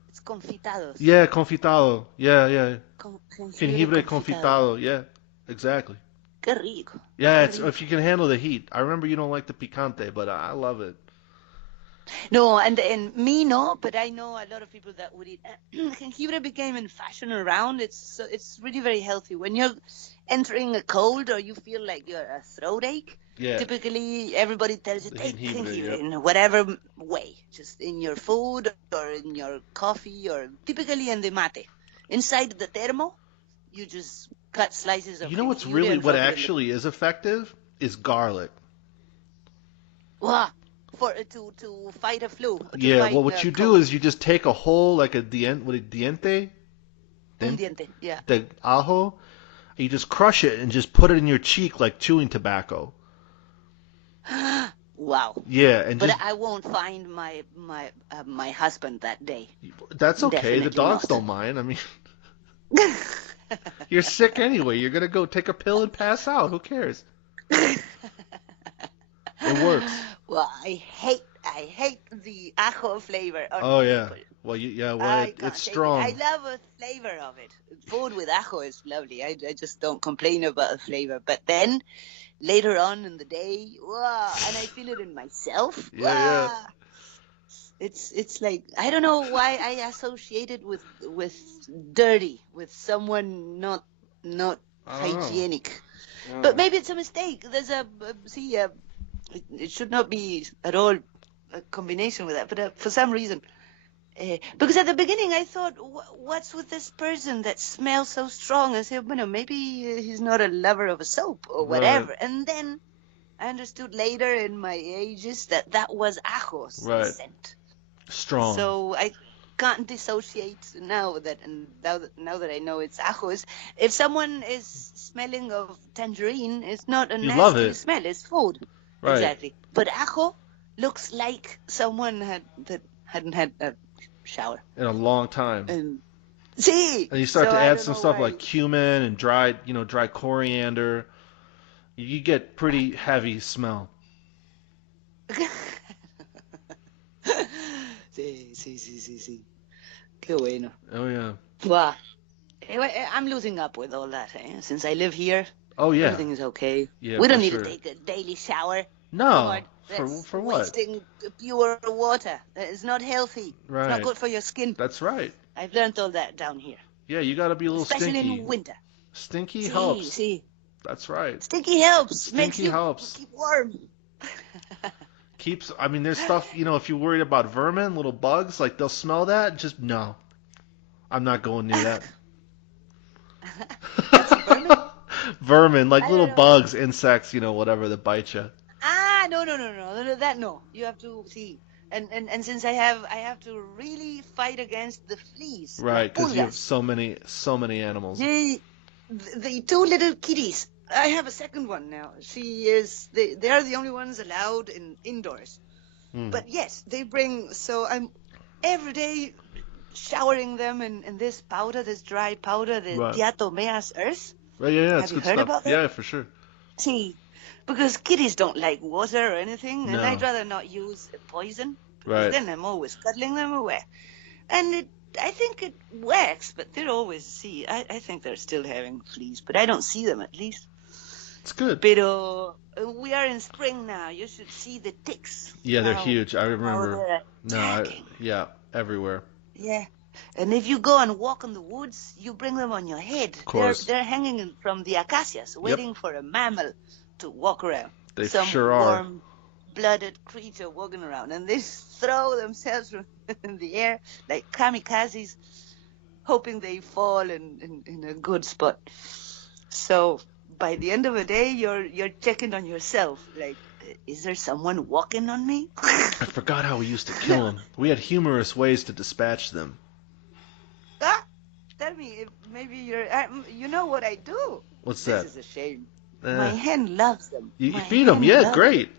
It's confitados. Yeah, confitado. Yeah, yeah. Jengibre Jengibre confitado. confitado. Yeah, exactly. Qué rico. Yeah, Qué it's if rico. you can handle the heat. I remember you don't like the picante, but I love it. No, and me no, but I know a lot of people that would eat. Jengibre became in fashion around. It's really very healthy when you're entering a cold or you feel like you're a throat ache. Yeah, Typically, everybody tells you the take jengibre. jengibre Yep. in whatever way, just in your food or in your coffee or typically in the mate. Inside the termo, you just cut slices of You know jengibre and what drop it in the. actually is effective is garlic. Wow, for to fight a flu, to Yeah, well, fight what a you do cold. is you just take a whole like a diente, Un diente, yeah. the ajo, and you just crush it and just put it in your cheek like chewing tobacco. Wow. Yeah, and But just I won't find my husband that day. that's okay. The Definitely dogs not. don't mind. I mean, you're sick anyway. You're gonna go take a pill and pass out. Who cares? It works. Well, I hate the ajo flavor on Oh yeah. people. Well, yeah. Well, I it's can't take it. I strong. love the flavor of it. Food with ajo is lovely. I just don't complain about the flavor. But then later on in the day, wow, and I feel it in myself. Yeah, yeah. Wow. It's like I don't know why I associate it with dirty, with someone not I don't know. hygienic. I don't But know. maybe it's a mistake. There's it should not be at all a combination with that. But for some reason, because at the beginning I thought, what's with this person that smells so strong? I said, well, maybe he's not a lover of a soap or Right, whatever. And then I understood later in my ages that was ajo's right. scent. Strong. So I can't dissociate now that I know it's ajos. If someone is smelling of tangerine, it's not a You love nasty it. smell. It's food, Right. exactly. But ajo looks like someone hadn't had a shower. In a long time. See, And you so start to I add don't some know stuff why. like cumin and dried coriander. You get pretty heavy smell. Sí. Qué bueno. Oh yeah. Wow. I'm losing up with all that. Since I live here, Oh yeah. everything is okay. Yeah, We for don't need to sure. take a daily shower. Come No. on, that's For what? wasting pure water. It's not healthy. It's not Right. good for your skin. That's right. I've learned all that down here, Yeah, you got to be a little especially stinky. in winter. Stinky See, helps. see. That's right. Stinky helps. Makes Stinky you helps. keep warm. I mean, there's stuff, if you're worried about vermin, little bugs, like they'll smell that, just no. I'm not going near that. What's vermin? Vermin, like I don't little know. bugs, insects, whatever that bite you. No. That no. You have to see. And since I have to really fight against the fleas, las Right, because you have pulgas. so many animals. The two little kitties. I have a second one now. They are the only ones allowed indoors. Hmm. But yes, they bring. So I'm every day showering them in this powder, this dry powder, the Right. diatomeas earth. Right, yeah, it's Have you good heard stuff. about that? Yeah, for sure. See, because kitties don't like water or anything, and No. I'd rather not use poison because Right. then I'm always cuddling them away. And I think it works, but they're always, I think they're still having fleas, but I don't see them at least. It's good. Pero we are in spring now. You should see the ticks, Yeah, they're how huge. I remember. they're No, attacking. yeah, everywhere. Yeah. And if you go and walk in the woods, you bring them on your head. Of They're course. they're hanging from the acacias, Yep, waiting for a mammal to walk around. they Some sure are. warm-blooded creature walking around, and they throw themselves in the air like kamikazes, hoping they fall in a good spot. So by the end of the day, you're checking on yourself, like, is there someone walking on me? I forgot how we used to kill them. We had humorous ways to dispatch them. Ah, tell me if maybe you know what I do. What's This that? is a shame. My Eh, hen loves them. you My feed them? hen Yeah, loves great.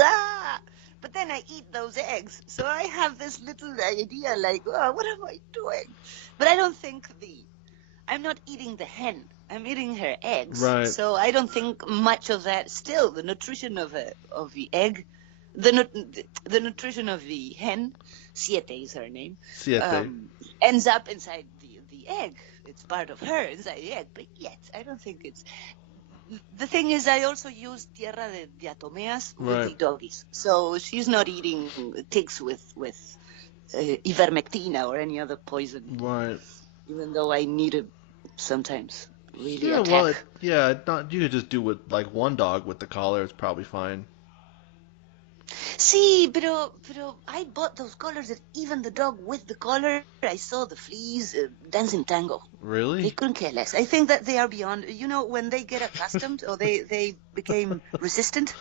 Ah, but then I eat those eggs. So I have this little idea like, oh, what am I doing? But I don't think I'm not eating the hen. I'm eating her eggs. Right. So I don't think much of that. Still, the nutrition of the egg, the nutrition of the hen, Siete is her name, Siete. ends up inside the egg. It's part of her inside the egg. But yet, I don't think it's. The thing is, I also use tierra de diatomeas with Right. the doggies. So she's not eating ticks with ivermectina or any other poison, Right. even though I need it sometimes. Really Yeah, well, attack. you could just do with like one dog with the collar. It's probably fine. Sí, pero I bought those collars that even the dog with the collar, I saw the fleas dancing tango. They Really? couldn't care less. I think that they are beyond, when they get accustomed or they became resistant.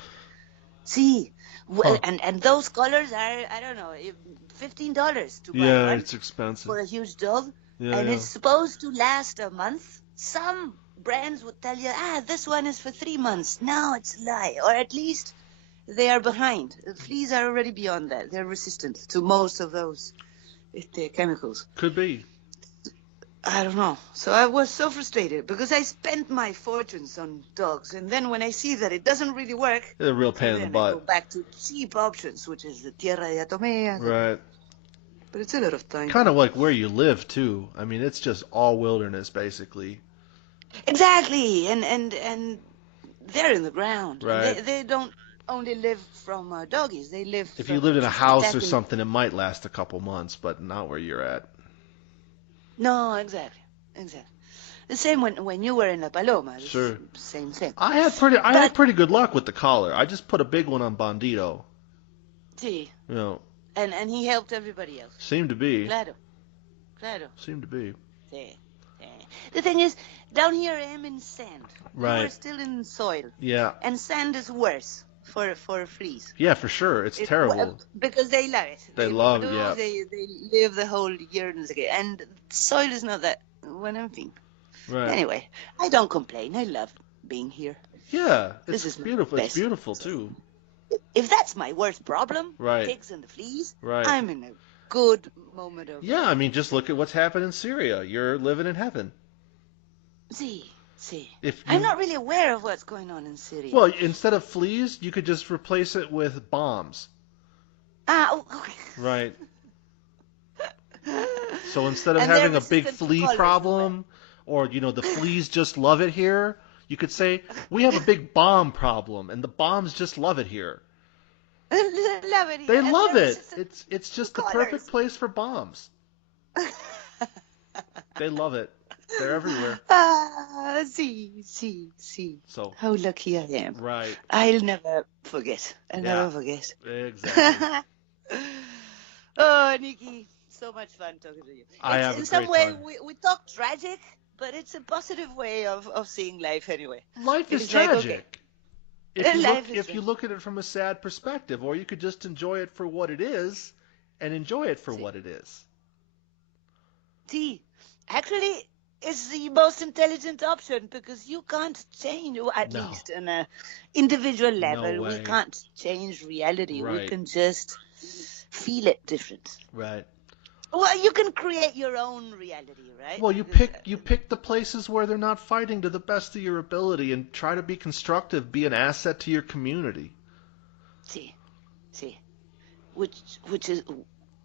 See, Huh. and those collars are, I don't know, $15 to buy Yeah, one it's expensive. for a huge dog, Yeah, and yeah. it's supposed to last a month. Some brands would tell you, this one is for 3 months. No, it's a lie, or at least they are behind. The fleas are already beyond that. They're resistant to most of those chemicals. Could be. I don't know. So I was so frustrated because I spent my fortunes on dogs, and then when I see that it doesn't really work, It's a real so pain in the then I go butt. back to cheap options, which is the tierra de atomea. Right. But it's a lot of time. Kind of like where you live too. I mean, it's just all wilderness basically. Exactly, and they're in the ground, and Right. they don't only live from doggies. They live If you from lived in a just house or attacking. something, it might last a couple months, but not where you're at. No, exactly. The same when you were in La Paloma. Sure. Same thing. I had But pretty good luck with the collar. I just put a big one on Bandito. see, You know, and he helped everybody else. seemed to be. Claro, claro. Seemed to be. Sí, sí. The thing is, down here I am in sand. You are Right. still in soil, Yeah. and sand is worse for fleas. Yeah, for sure. It's terrible. Because they love it. They They love, reproduce. yeah. They live the whole year and soil is not that what I'm thinking. Right. Anyway, I don't complain. I love being here. Yeah, This it's is my beautiful. It's best. beautiful too. If that's my worst problem, Right. ticks and the fleas, Right. I'm in a good moment of. Yeah, I mean, just look at what's happened in Syria. You're living in heaven. See. If I'm you not really aware of what's going on in Syria. Well, instead of fleas, you could just replace it with bombs. Okay. Right. So instead of And they're having a big resistant to flea colors, problem, or the fleas just love it here, you could say we have a big bomb problem, and the bombs just love it here. Love it here. They And love they're it. resistant It's to just the colors. perfect place for bombs. They love it. They're everywhere. See. So How lucky I am. right, I'll never forget. I'll Yeah. never forget. exactly. Oh, Nikki, so much fun talking to you. I It's, have a in some great way, time. we talk tragic, but it's a positive way of seeing life anyway. Life It is is like, okay, tragic. If you life is if you look at it from a sad perspective, or you could just enjoy it for what it is, and enjoy it for See. what it is. See, actually, it's the most intelligent option because you can't change, or at No. least on an individual level, we way. can't change reality. We Right. can just feel it different. Right. Well, you can create your own reality, right? Well, you pick the places where they're not fighting to the best of your ability, and try to be constructive, be an asset to your community. See, which is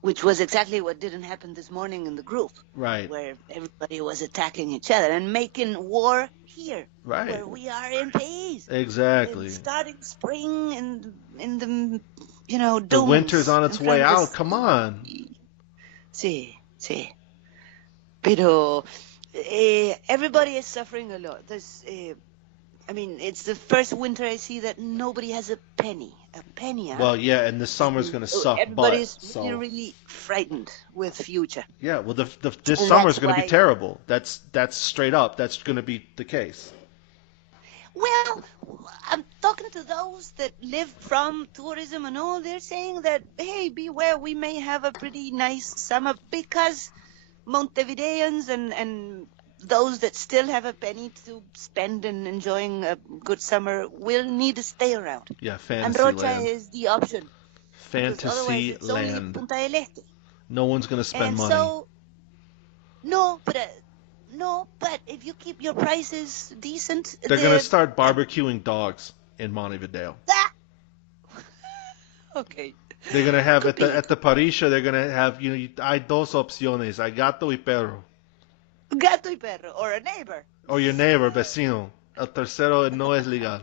which was exactly what didn't happen this morning in the group, Right. where everybody was attacking each other and making war here, Right. where we are in peace, and Exactly. starting spring in the The winter's dunes on in its way front of out. us. Come on. Sí, sí. Pero everybody is suffering a lot. I mean, it's the first winter I see that nobody has a penny, huh? Well, yeah, and this summer's And gonna suck butt. everybody's really, So really frightened with future. yeah, well, this And summer's that's gonna be why, terrible. That's straight up. That's gonna be the case. well, I'm talking to those that live from tourism and all. They're saying that, hey, beware, we may have a pretty nice summer because Montevideans and those that still have a penny to spend in enjoying a good summer will need to stay around. Yeah, And fantasy Rocha land. is the option because otherwise Fantasy it's only land. Punta del Este. No one's gonna spend And money. so, no, but if you keep your prices decent, They're gonna the start barbecuing dogs in Montevideo. ah, okay, They're gonna have could at the be at the parisha. They're gonna have hay dos opciones. Hay gato y perro. gato y perro or a neighbor. Or your neighbor, vecino. El tercero no es legal.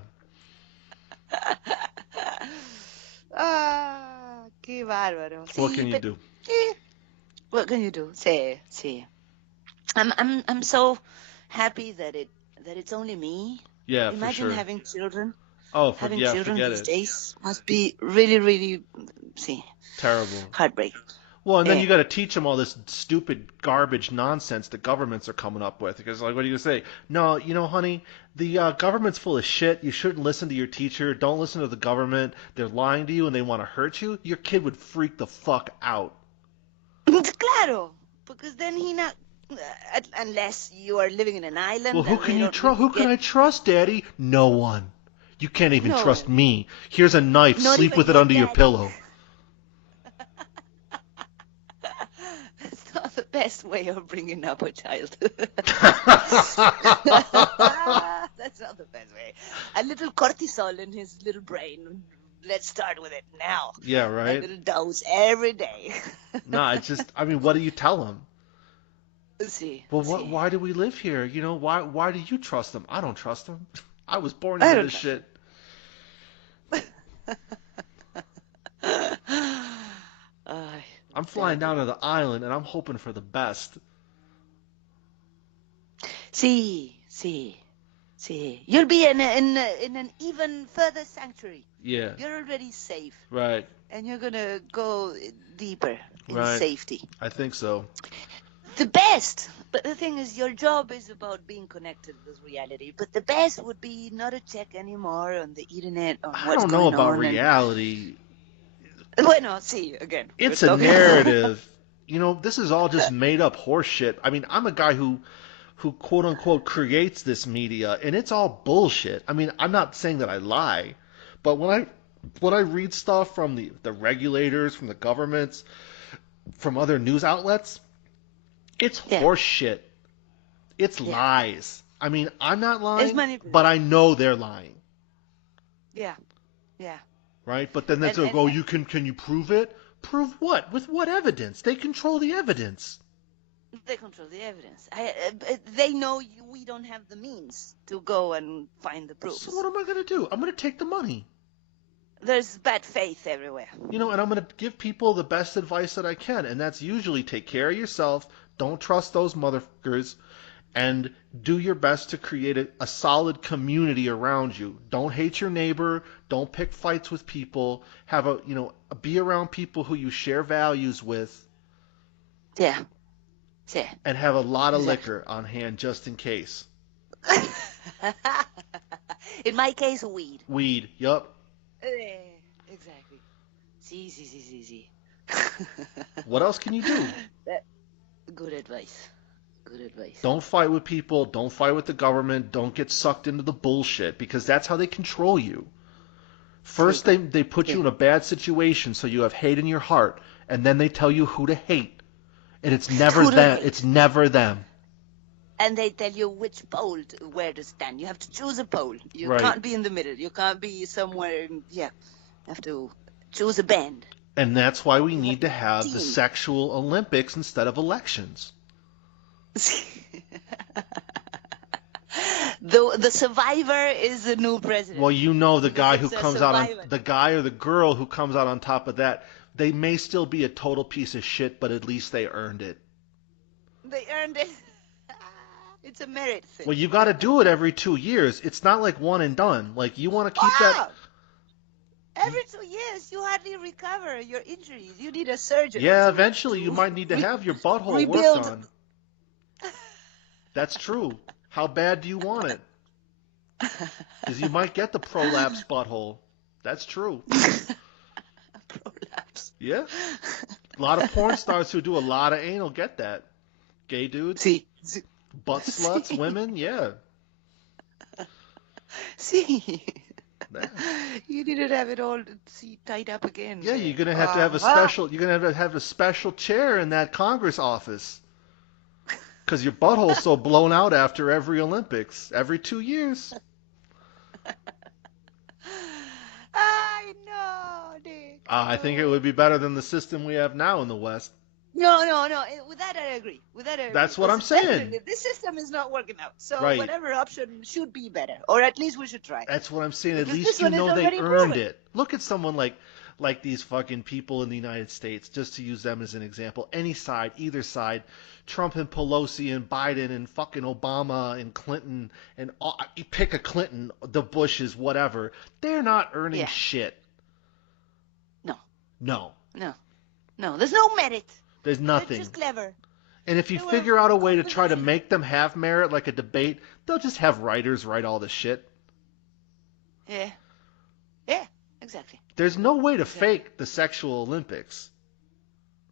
Ah, qué bárbaro. What Sí, can you but do? eh, what can you do? Sí. I'm so happy that it's only me. Yeah, for Imagine sure. having children. Oh, Having yeah, children forget these it. days must be really, really, see, Terrible. heartbreaking. Well, and then Eh. you got to teach them all this stupid garbage nonsense that governments are coming up with. Because, like, what are you gonna say? No, honey, the government's full of shit. You shouldn't listen to your teacher. Don't listen to the government. They're lying to you and they want to hurt you. Your kid would freak the fuck out. Claro, because then he not, unless you are living in an Well, island who and can they you don't trust? really Who can get, I trust, Daddy? No one. You can't even no trust one, me. Here's a knife. not Sleep even with it your under your daddy. pillow. That's not the best way of bringing up a child. That's not the best way. A little cortisol in his little brain. Let's start with it now. Yeah, A right? little dose every day. Nah, it's just, I mean, what do you tell them? See, Well, see. why do we live here? Why do you trust them? I don't trust them. I was born I into don't this trust shit. Ay, I'm flying down to terrible. the island and I'm hoping for the best. See. You'll be in an even further sanctuary. Yeah, You're already safe, right, and you're gonna go deeper in right. safety. I think so. The best, but the thing is, your job is about being connected with reality. But the best would be not to check anymore on the internet on I what's don't know going about on. And reality. bueno, see again, we're It's a talking. narrative. This is all just made up horse shit. I mean, I'm a guy who quote unquote creates this media and it's all bullshit. I mean, I'm not saying that I lie, but when I read stuff from the regulators, from the governments, from other news outlets, it's Yeah, horse shit. It's yeah. lies. I mean, I'm not It's lying, but manipulative. I know they're lying, Yeah, yeah. right? But then that's And, like, and oh, can you prove it? Prove what? With what evidence? They control the evidence. they control the evidence. They know we don't have the means to go and find the So proofs. what am I gonna do? I'm gonna take the money. There's bad faith everywhere. And I'm gonna give people the best advice that I can, and that's usually take care of yourself. Don't trust those motherfuckers, and do your best to create a solid community around you. Don't hate your neighbor. Don't pick fights with people. Have be around people who you share values with, Yeah, yeah. and have a lot of Exactly. liquor on hand just in case. In my case, weed. Weed. Yup. Exactly. See. What else can you do? Good advice. Good advice. Don't fight with people. Don't fight with the government. Don't get sucked into the bullshit because that's how they control you. First, See. they put you in a bad situation so you have hate in your heart, and then they tell you who to hate, and it's never Who to them. hate. It's never them. And they tell you which pole where to stand. You have to choose a pole. You Right. can't be in the middle. You can't be somewhere. Yeah, you have to choose a band. And that's why we You have need to a have the team. sexual Olympics instead of elections. The survivor is the new Well, president you know the because guy who it's a comes out on survivor. the guy or the girl who comes out on top of that, they may still be a total piece of shit, but at least they earned it. They earned it. It's a merit thing. Well, you got to do it every 2 years. It's not like one and done. Like you want to keep that. Wow! Every 2 years, you hardly recover your injuries. You need a surgeon Yeah, to eventually you might need to have your butthole worked rebuild. on. That's true. How bad do you want it? Because you might get the prolapse butthole. That's true. Prolapse. Yeah. A lot of porn stars who do a lot of anal get that. Gay dudes, See, butt sluts, see, women, yeah. see. Yeah. You didn't have it all tied up again Yeah, there. you're gonna have to have a Well, special. You're gonna have a special chair in that Congress office because your butthole's so blown out after every Olympics, every 2 years. I know, Dick. I think it would be better than the system we have now in the West. No. With that, I agree. That's what Because I'm saying. definitely this system is not working out. So Right. whatever option should be better, or at least we should try. That's what I'm saying. At Because this least you one is know they already earned proven. it. Look at someone like these fucking people in the United States, just to use them as an example. Any side, either side, Trump and Pelosi and Biden and fucking Obama and Clinton and you pick a Clinton, the Bushes, whatever. They're not earning Yeah. shit. No. No. No. There's no merit. There's They're nothing. just clever. And if you They were figure out a way to try to composition. make them have merit, like a debate, they'll just have writers write all the shit. Yeah. Exactly. There's no way to fake the sexual Olympics.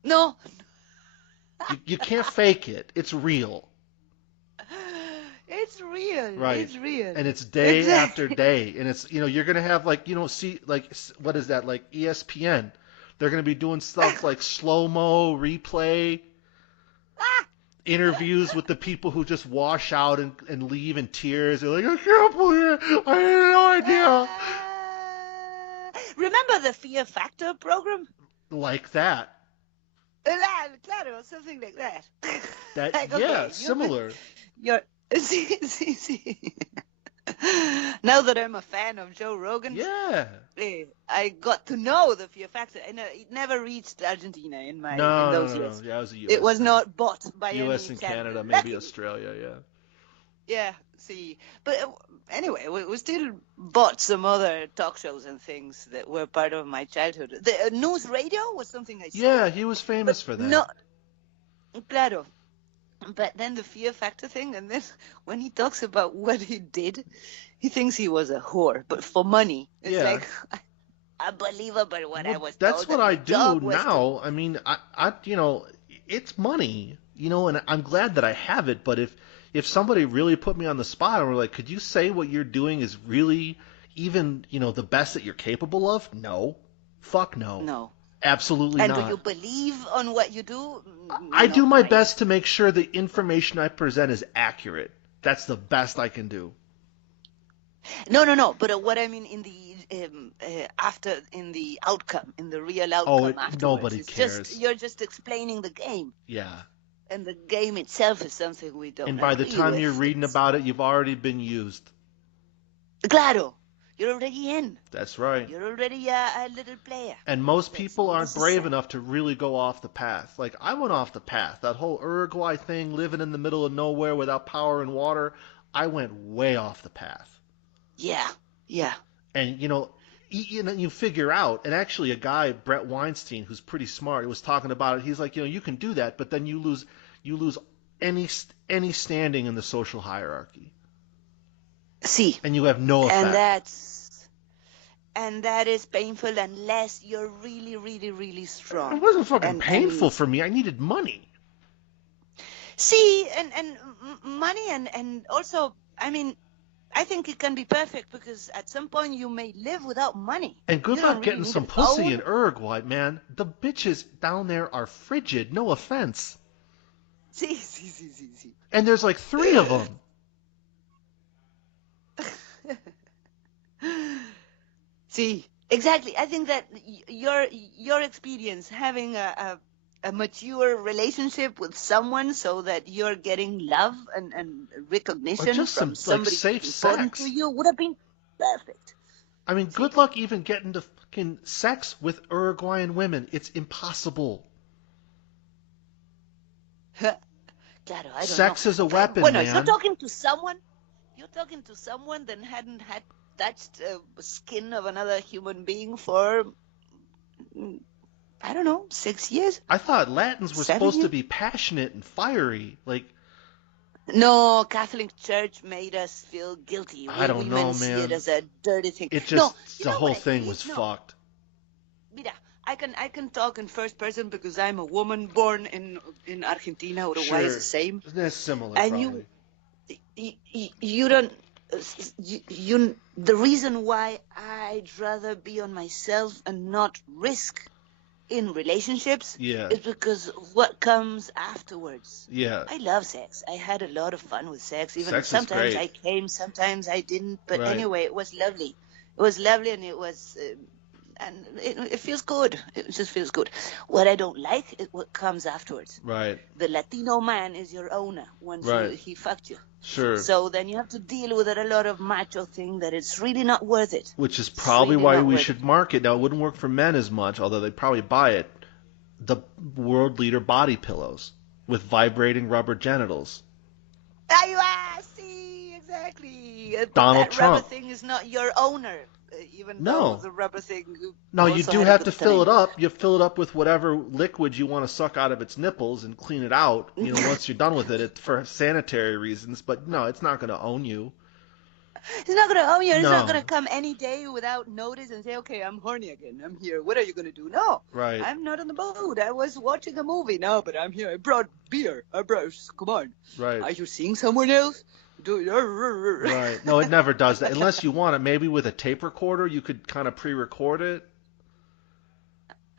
No. You can't fake it. It's real. It's real. Right. It's real. And it's day Exactly. after day. And it's, you're going to have what is that, like ESPN. They're going to be doing stuff like slow-mo, replay, interviews with the people who just wash out and leave in tears. They're like, I can't believe it. I had no idea. Remember the Fear Factor program? Like that. Claro, something like that. That Like, yeah, okay, similar. You're see. Now that I'm a fan of Joe Rogan, Yeah. I got to know the Fear Factor, and it never reached Argentina in those years. Yeah, it was a U.S. It was thing. not bought by U.S. any and channel. Canada, maybe Luckily. Australia, yeah. Yeah, see. But anyway, we still bought some other talk shows and things that were part of my childhood. The news radio was something I saw. Yeah, he was famous for that. No, claro. But then the Fear Factor thing, and then when he talks about what he did, he thinks he was a whore, but for money. It's Yeah. like unbelievable what I Well, was that's told. what that I my job do was to- now. I mean, I it's money, and I'm glad that I have it. But if somebody really put me on the spot and were like, could you say what you're doing is really even, the best that you're capable of? No. Fuck no. No. Absolutely And not. do you believe on what you do? I No, do my right? best to make sure the information I present is accurate. That's the best I can do. No. But what I mean in the outcome, in the real outcome afterwards. Nobody it's cares. You're just explaining the game, Yeah. and the game itself is something we don't. And by the agree time with. you're reading about it, you've already been used. Claro, you're already in. That's right. You're already a little player. And most That's people aren't brave necessary. enough to really go off the path. Like, I went off the path. That whole Uruguay thing, living in the middle of nowhere without power and water, I went way off the path. Yeah. And, you figure out, and actually a guy, Brett Weinstein, who's pretty smart, was talking about it. He's like, you can do that, but then you lose any standing in the social hierarchy. See. And you have no effect. And that is painful unless you're really, really, really strong. It wasn't fucking painful for me. I needed money. See, and money and also, I mean, I think it can be perfect because at some point you may live without money. And good You luck don't really getting need some a pussy phone. in Uruguay, man. The bitches down there are frigid. No offense. See. And there's like 3 of them. See, Exactly. I think that your experience having a mature relationship with someone so that you're getting love and Or recognition just from some like somebody safe who's important to sex. you would have been perfect. I mean, See? good luck even getting to fucking sex with Uruguayan women. It's impossible. Claro, I don't know. Sex is a weapon, Bueno, man. you're talking to someone that hadn't had touched skin of another human being for, mm, I don't know, 6 years, I thought Latins were seven supposed to years. be passionate and fiery. Like, No, Catholic Church made us feel guilty. I We don't know, women see it man. as a dirty thing. It No, just, you the know what whole I thing see? was No, fucked. mira, I can talk in first person because I'm a woman born in Argentina. Uruguay is the Sure. same, That's similar, and you probably. you don't the reason why I'd rather be on myself and not risk in relationships Yeah. is because of what comes afterwards. Yeah. I love sex. I had a lot of fun with sex. Even Sex is sometimes great. I came, sometimes I didn't. But Right. anyway, it was lovely. It was lovely, and it feels good. It just feels good. What I don't like is what comes afterwards. Right. The Latino man is your owner once Right. he fucked you. Sure. So then you have to deal with a lot of macho thing that it's really not worth it. Which is It's probably really why not we worth it. should market. Now, it wouldn't work for men as much, although they'd probably buy it. The world leader body pillows with vibrating rubber genitals. Ahí va, sí, exactly. But Donald that rubber Trump. thing is not your owner, even though No. the rubber thing No, you also do had a have to good fill it time. up. You fill it up with whatever liquid you want to suck out of its nipples and clean it out. Once you're done with it for sanitary reasons. But no, it's not going to own you. It's not gonna own you. It's not No. gonna come any day without notice and say, "Okay, I'm horny again. I'm here. What are you gonna do?" No, Right. I'm not in the mood. I was watching a movie. No, but I'm here. I brought beer. I brought. Come on. Right. Are you seeing someone else? Right. No, it never does that unless you want it. Maybe with a tape recorder, you could kind of pre-record it.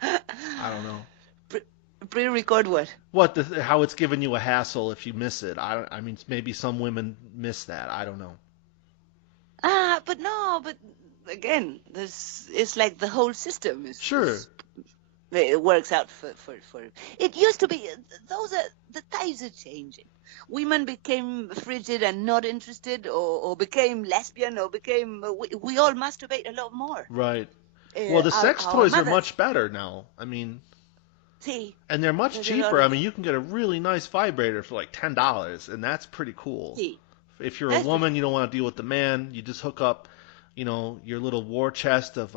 I don't know. Pre-record what? How it's giving you a hassle if you miss it. I mean, maybe some women miss that. I don't know. But no, but again, this it's like the whole system Sure. is it works out for it used to be those are the times are changing. Women became frigid and not interested, or became lesbian, or became we all masturbate a lot more. Right. Well, the sex Our toys are mothers, much better now. I mean, see, and they're much there's a lot cheaper. I of mean, you can get a really nice vibrator for like $10, and that's pretty cool. see. If you're a That's pretty woman, you cool. don't want to deal with the man. You just hook up, your little war chest of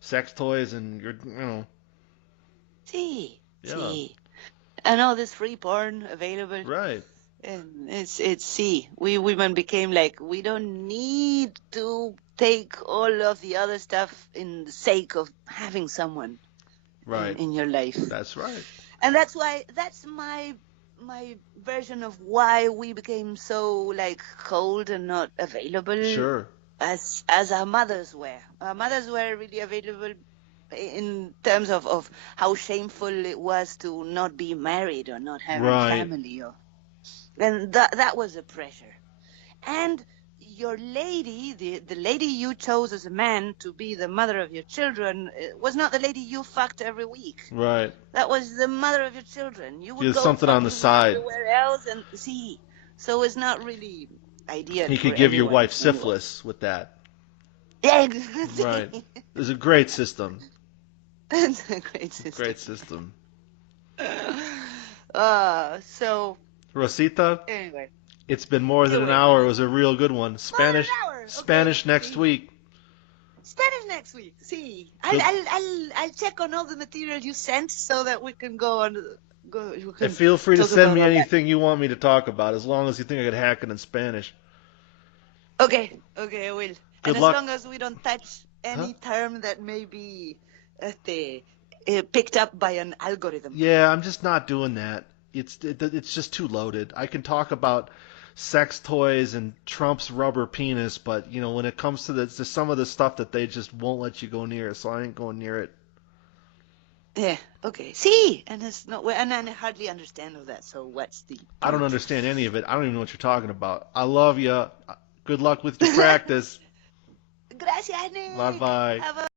sex toys, and See, yeah, see, and all this free porn available. right, And it's see, we women became like we don't need to take all of the other stuff in the sake of having someone right. in your life. That's right. And that's my version of why we became so like cold and not available Sure. as our mothers were. Our mothers were really available in terms of how shameful it was to not be married or not have a Right. family, and that was a pressure. And your lady, the lady you chose as a man to be the mother of your children, was not the lady you fucked every week. Right. That was the mother of your children. You would There's go something on the fucking side. everywhere else and see. So it's not really ideal You for could give your anyone wife anyway. syphilis with that. Yeah, Right. exactly. It's a great system. It's a great system. Great system. So Rosita, anyway, it's been more qué than an bueno. hour. It was a real good one. More than Spanish, an hour. Okay. Spanish next See. week. Spanish next week. See, Good. I'll check on all the material you sent so that we can go on. We And can feel free to talk send about me all that. anything you want me to talk about, as long as you think I could hack it in Spanish. Okay, I will. Good And as luck. long as we don't touch Huh? any term that may be picked up by an algorithm. Yeah, I'm just not doing that. It's just too loaded. I can talk about sex toys and Trump's rubber penis, but when it comes to some of the stuff that they just won't let you go near, so I ain't going near it. Yeah, okay. See, and it's not, and I hardly understand all that. So what's the I don't point? understand any of it. I don't even know what you're talking about. I love you. Good luck with your practice. Gracias, Bye Nick. bye. Have a